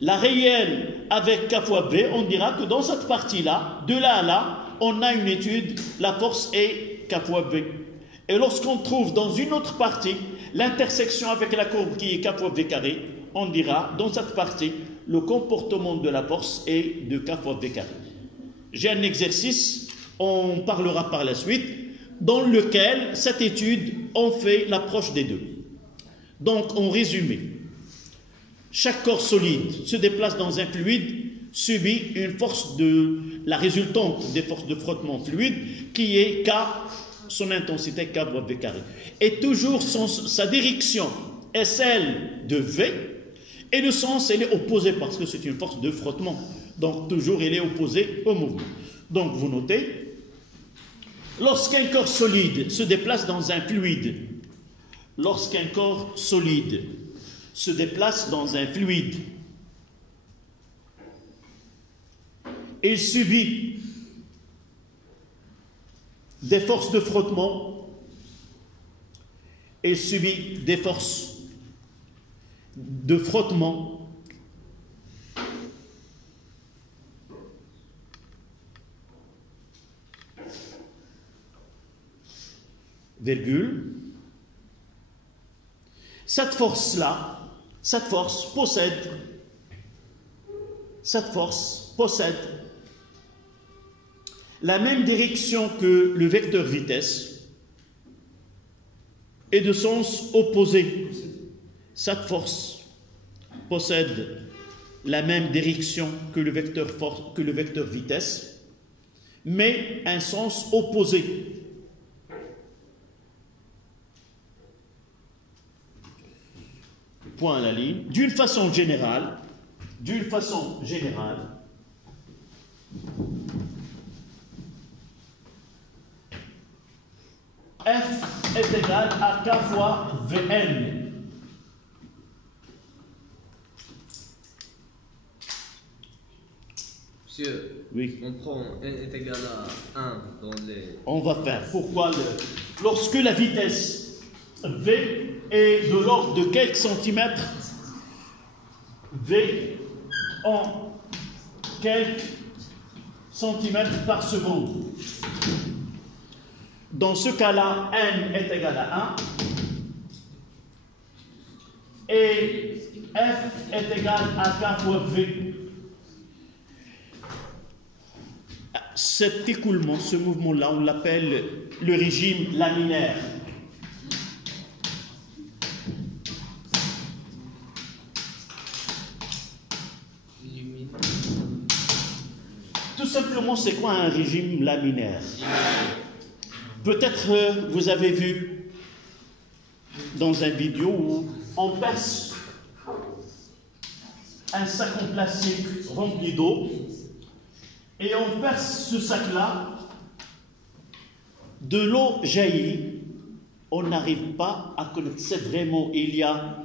la réelle avec K fois V, on dira que dans cette partie-là, de là à là, on a une étude, la force est K fois V. Et lorsqu'on trouve dans une autre partie l'intersection avec la courbe qui est K fois V carré, on dira dans cette partie, le comportement de la force est de K fois V carré. J'ai un exercice, on parlera par la suite, dans lequel cette étude, on fait l'approche des deux. Donc, en résumé, chaque corps solide se déplace dans un fluide, subit une force de la résultante des forces de frottement fluide qui est K, son intensité K fois V carré. Et toujours sa direction est celle de V et le sens elle est opposée parce que c'est une force de frottement. Donc toujours elle est opposée au mouvement. Donc vous notez, lorsqu'un corps solide se déplace dans un fluide, lorsqu'un corps solide se déplace dans un fluide, il subit des forces de frottement, il subit des forces de frottement virgule. Cette force-là, cette force possède la même direction que le vecteur vitesse et de sens opposé. Cette force possède la même direction que le vecteur vitesse, mais un sens opposé. Point à la ligne. D'une façon générale, F est égal à K fois Vn. Monsieur, oui. On prend n est égal à 1 dans les... On va faire. Pourquoi lorsque la vitesse V est de l'ordre de quelques centimètres, V en quelques centimètres par seconde. Dans ce cas-là, n est égal à 1 et F est égal à K fois V. Cet écoulement, ce mouvement-là, on l'appelle le régime laminaire. Tout simplement, c'est quoi un régime laminaire? Peut-être vous avez vu dans une vidéo où on perce un sac en plastique rempli d'eau et on perce ce sac-là, de l'eau jaillit, on n'arrive pas à connaître si vraiment il y a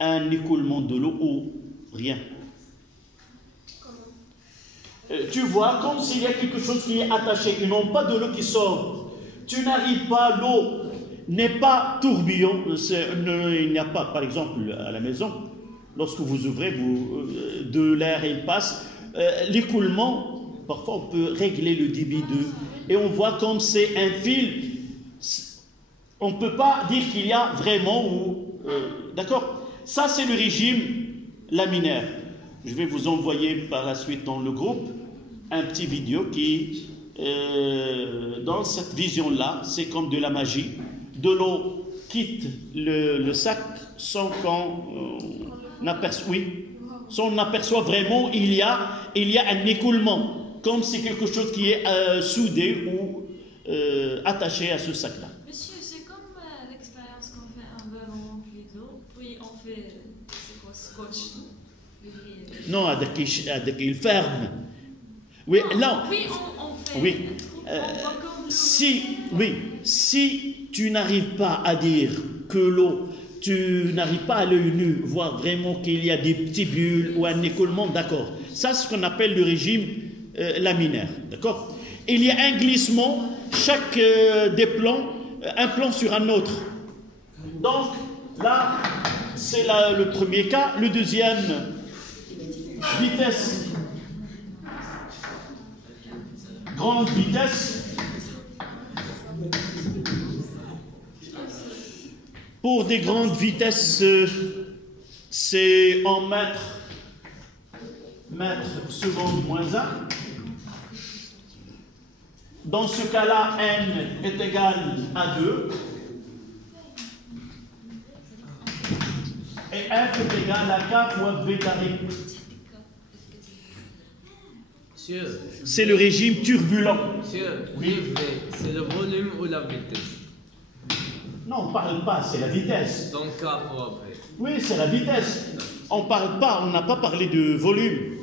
un écoulement de l'eau ou rien. Tu vois, comme s'il y a quelque chose qui est attaché, et non pas de l'eau qui sort. Tu n'arrives pas, l'eau n'est pas tourbillon, il n'y a pas, par exemple, à la maison, lorsque vous ouvrez, de l'air il passe, l'écoulement, parfois on peut régler le débit et on voit comme c'est un fil, on ne peut pas dire qu'il y a vraiment, d'accord? Ça c'est le régime laminaire. Je vais vous envoyer par la suite dans le groupe un petit vidéo qui... dans cette vision-là, c'est comme de la magie. De l'eau quitte le sac sans qu'on aperçoit vraiment il y a un écoulement, comme c'est quelque chose qui est soudé ou attaché à ce sac-là. Monsieur, c'est comme l'expérience qu'on fait un verre en rempli d'eau, puis on fait, c'est quoi, scotch? Non, il ferme. Oui, là. Oui, on fait. Oui. Si tu n'arrives pas à dire que l'eau, tu n'arrives pas à l'œil nu, voir vraiment qu'il y a des petits bulles ou un écoulement, d'accord. Ça, c'est ce qu'on appelle le régime laminaire, d'accord. Il y a un glissement, chaque des plans, un plan sur un autre. Donc, Là, c'est le premier cas. Le deuxième, vitesse. Grande vitesse. Pour des grandes vitesses, c'est en mètres seconde moins 1. Dans ce cas-là, n est égal à 2. Et f est égal à k fois v carré. C'est le régime turbulent. Monsieur, oui, c'est le volume ou la vitesse? Non, on ne parle pas, c'est la vitesse. Donc K fois V. Oui, c'est la vitesse. On parle pas, on n'a pas parlé de volume.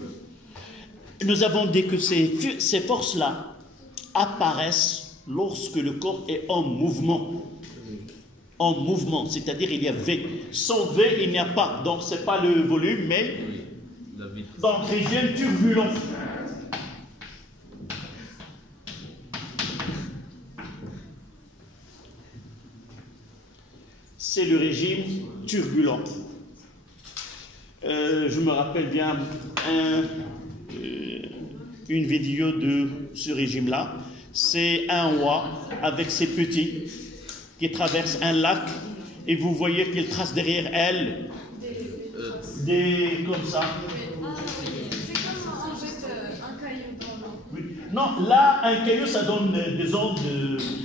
Nous avons dit que ces forces-là apparaissent lorsque le corps est en mouvement. En mouvement, c'est-à-dire il y a V. Sans V, il n'y a pas. Donc, ce n'est pas le volume, mais La vitesse. donc régime turbulent. C'est le régime turbulent. Je me rappelle bien une vidéo de ce régime-là. C'est un roi avec ses petits qui traversent un lac et vous voyez qu'il trace derrière elle des comme ça. Ah oui, c'est comme en fait un caillou dans l'eau. Oui. Non, là, un caillou, ça donne des ondes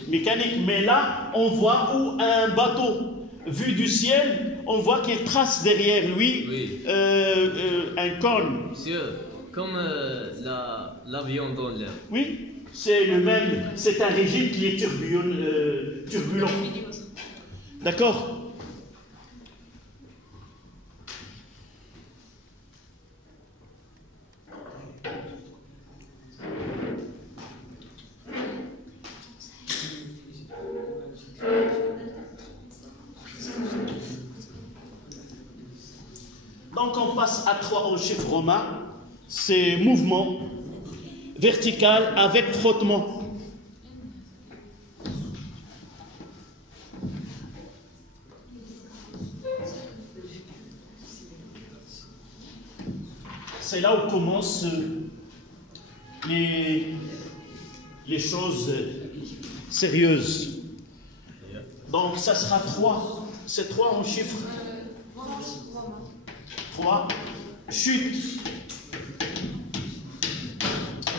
mécaniques. Mais là, on voit où un bateau, vu du ciel, on voit qu'il trace derrière lui Oui. Un cône. Monsieur, comme l'avion dans l'air. Oui, c'est le même. C'est un régime qui est turbulent. D'accord? Donc on passe à 3 en chiffre romain, c'est mouvement vertical avec frottement. C'est là où commencent les choses sérieuses. Donc ça sera 3, c'est 3 en chiffre. 3. Chute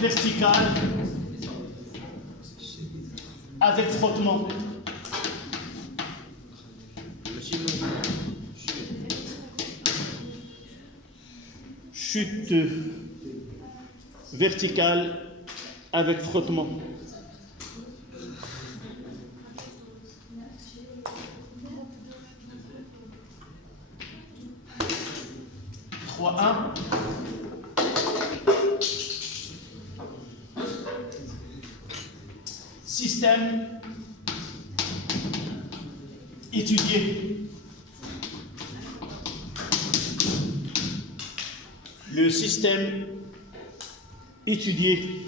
verticale avec frottement. Chute verticale avec frottement. Système étudié. Le système étudié.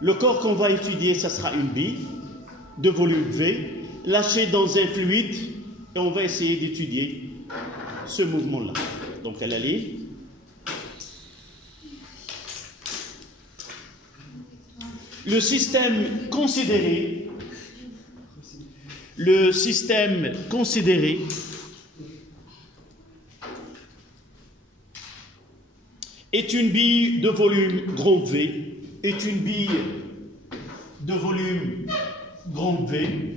Le corps qu'on va étudier, ça sera une bille de volume V, lâchée dans un fluide, et on va essayer d'étudier ce mouvement-là. Donc à la ligne. Le système considéré est une bille de volume grand V, est une bille de volume grand V,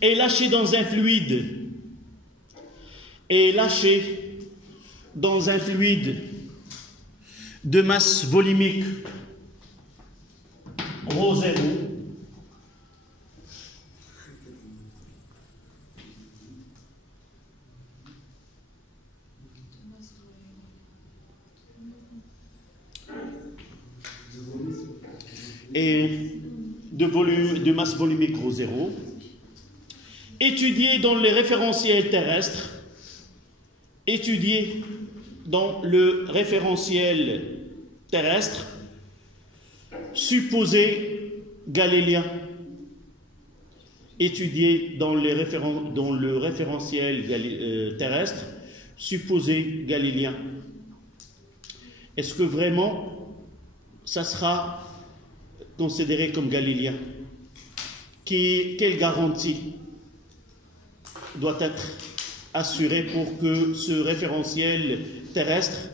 est lâché dans un fluide, de masse volumique ρ0, et de masse volumique ρ0, étudié dans les référentiels terrestres étudié dans le référentiel terrestre, supposé galiléen. Étudié dans le référentiel terrestre, supposé galiléen. Est-ce que vraiment ça sera considéré comme galiléen? Quelle garantie doit être assurée pour que ce référentiel terrestre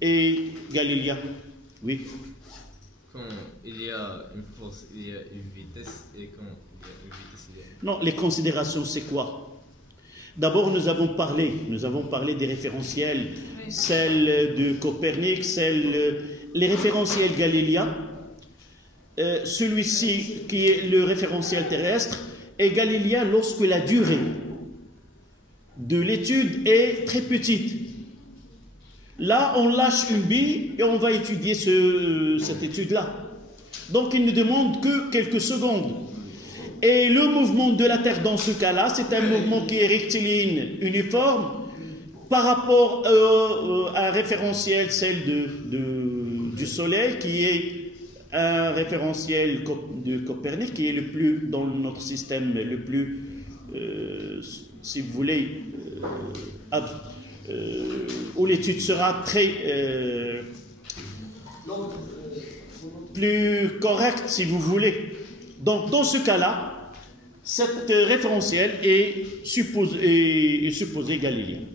est galiléen? Oui. Quand il y a une force, il y a une vitesse, et quand il y a une vitesse, il y a... Non, les considérations, c'est quoi? D'abord, nous avons parlé des référentiels, celle de Copernic, les référentiels galiléens. Celui-ci, qui est le référentiel terrestre, est galiléen lorsque la durée de l'étude est très petite. Là, on lâche une bille et on va étudier cette étude-là. Donc, il ne demande que quelques secondes. Et le mouvement de la Terre dans ce cas-là, c'est un mouvement qui est rectiligne, uniforme, par rapport à un référentiel, celle du Soleil, qui est un référentiel de Copernic, qui est le plus, dans notre système, le plus, si vous voulez, où l'étude sera très plus correcte, si vous voulez. Donc, dans ce cas-là, cette référentiel est supposé galiléen.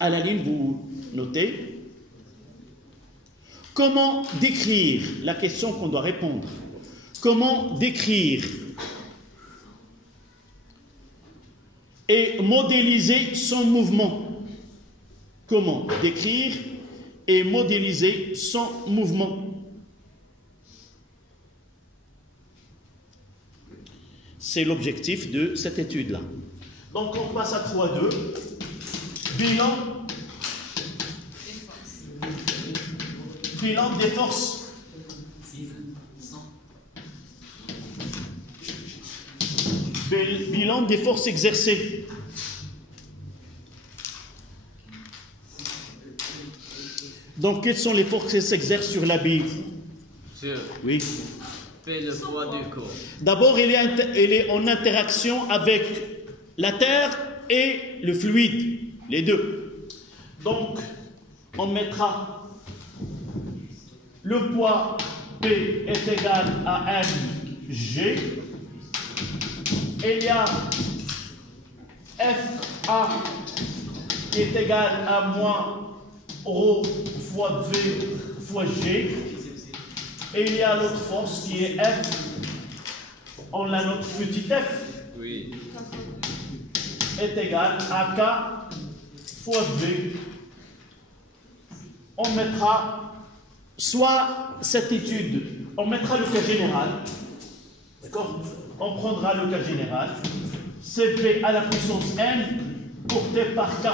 À la ligne, vous notez. Comment décrire la question qu'on doit répondre? Comment décrire et modéliser son mouvement? Comment décrire et modéliser son mouvement? C'est l'objectif de cette étude-là. Donc, on passe à 3.2. Bilan des forces. Bilan des forces exercées. Donc, quelles sont les forces qui s'exercent sur la bille? Oui. Fait le poids du corps. D'abord, elle est en interaction avec la terre et le fluide, les deux. Donc, on mettra le poids P est égal à mg. Il y a FA qui est égal à moins ρ fois V fois G. Et il y a l'autre force qui est F. On la note petit f. Oui. Est égal à K fois V. On mettra soit cette étude, on mettra le cas général. D'accord? On prendra le cas général. CP à la puissance n porté par K.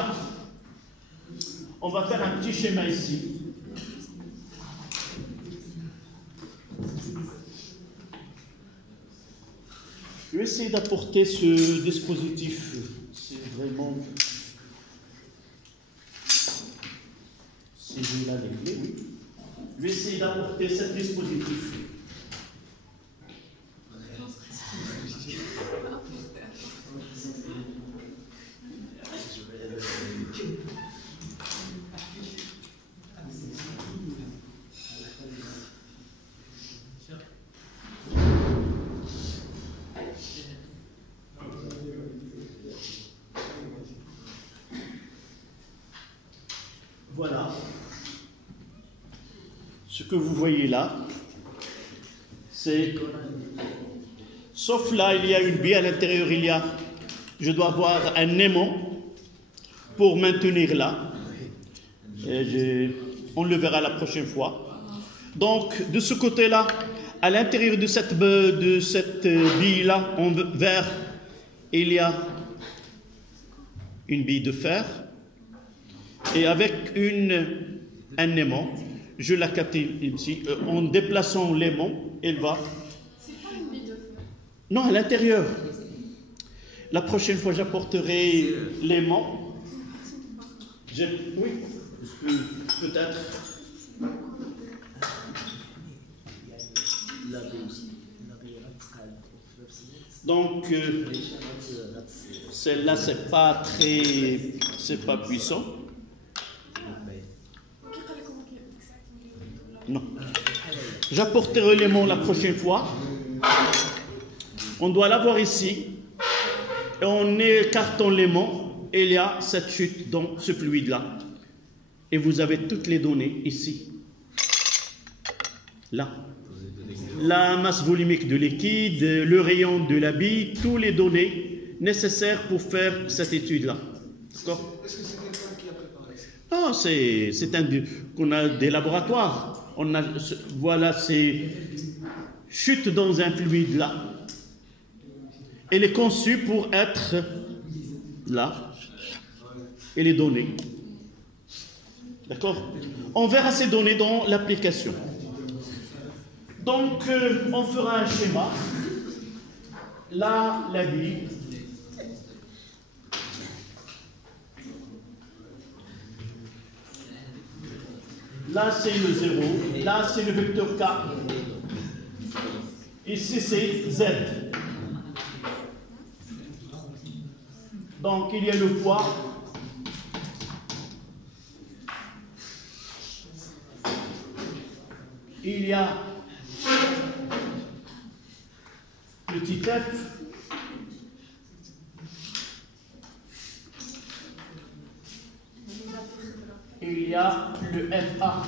On va faire un petit schéma ici. Je vais essayer d'apporter ce dispositif. C'est vraiment... Si j'ai là les clés, oui. Je vais essayer d'apporter ce dispositif. Voilà. Ce que vous voyez là, c'est... Sauf là, il y a une bille à l'intérieur, je dois avoir un aimant pour maintenir là. On le verra la prochaine fois. Donc, de ce côté-là, à l'intérieur de cette bille-là, en vert, il y a une bille de fer. Et avec un aimant, je la capte ici. En déplaçant l'aimant, elle va... C'est pas une bille de fer. Non, à l'intérieur. La prochaine fois, j'apporterai l'aimant. Oui, peut-être. Donc, celle-là, c'est pas puissant. Non. J'apporterai les mots la prochaine fois. On doit l'avoir ici. Et en écartant les mots, il y a cette chute dans ce fluide-là. Et vous avez toutes les données ici. Là. La masse volumique de liquide, le rayon de l'habit, toutes les données nécessaires pour faire cette étude-là. D'accord? Est-ce que c'est quelqu'un qui a préparé ça? Non, c'est qu'on a des laboratoires. Voilà, c'est chute dans un fluide là. Elle est conçue pour être là. Et les données. D'accord? On verra ces données dans l'application. Donc, on fera un schéma. Là, la vie. Là, c'est le 0. Là, c'est le vecteur K. Ici, c'est Z. Donc, il y a le poids. Il y a petit f. Il y a le FA.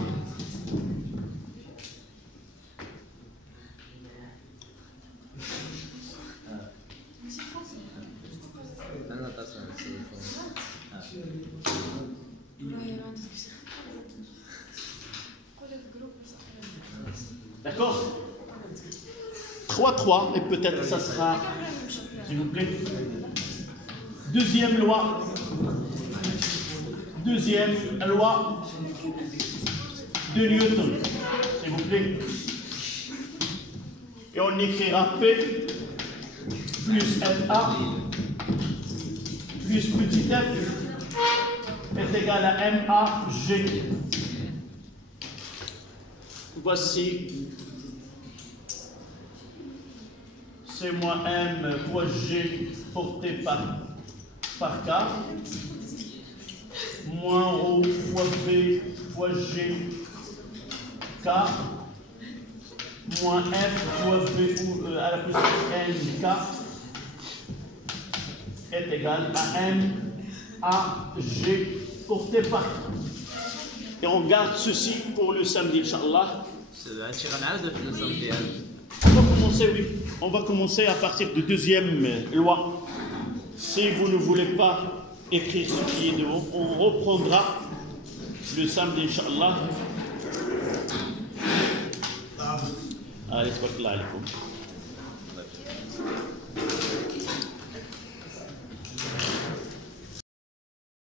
D'accord? 3-3, et peut-être ça sera, s'il vous plaît. Deuxième loi. Deuxième loi de Newton, s'il vous plaît. Et on écrira P plus FA plus petit f est égal à MAG. Voici C moins M fois G porté par K, moins O fois B fois G, K, moins F fois B à la puissance N, K, est égal à M, A, G porté par K. Et on garde ceci pour le samedi, Inch'Allah. On va commencer, oui. On va commencer à partir de deuxième loi. Si vous ne voulez pas écrire ce qui est devant, on reprendra le samedi, Inch'Allah. Allez,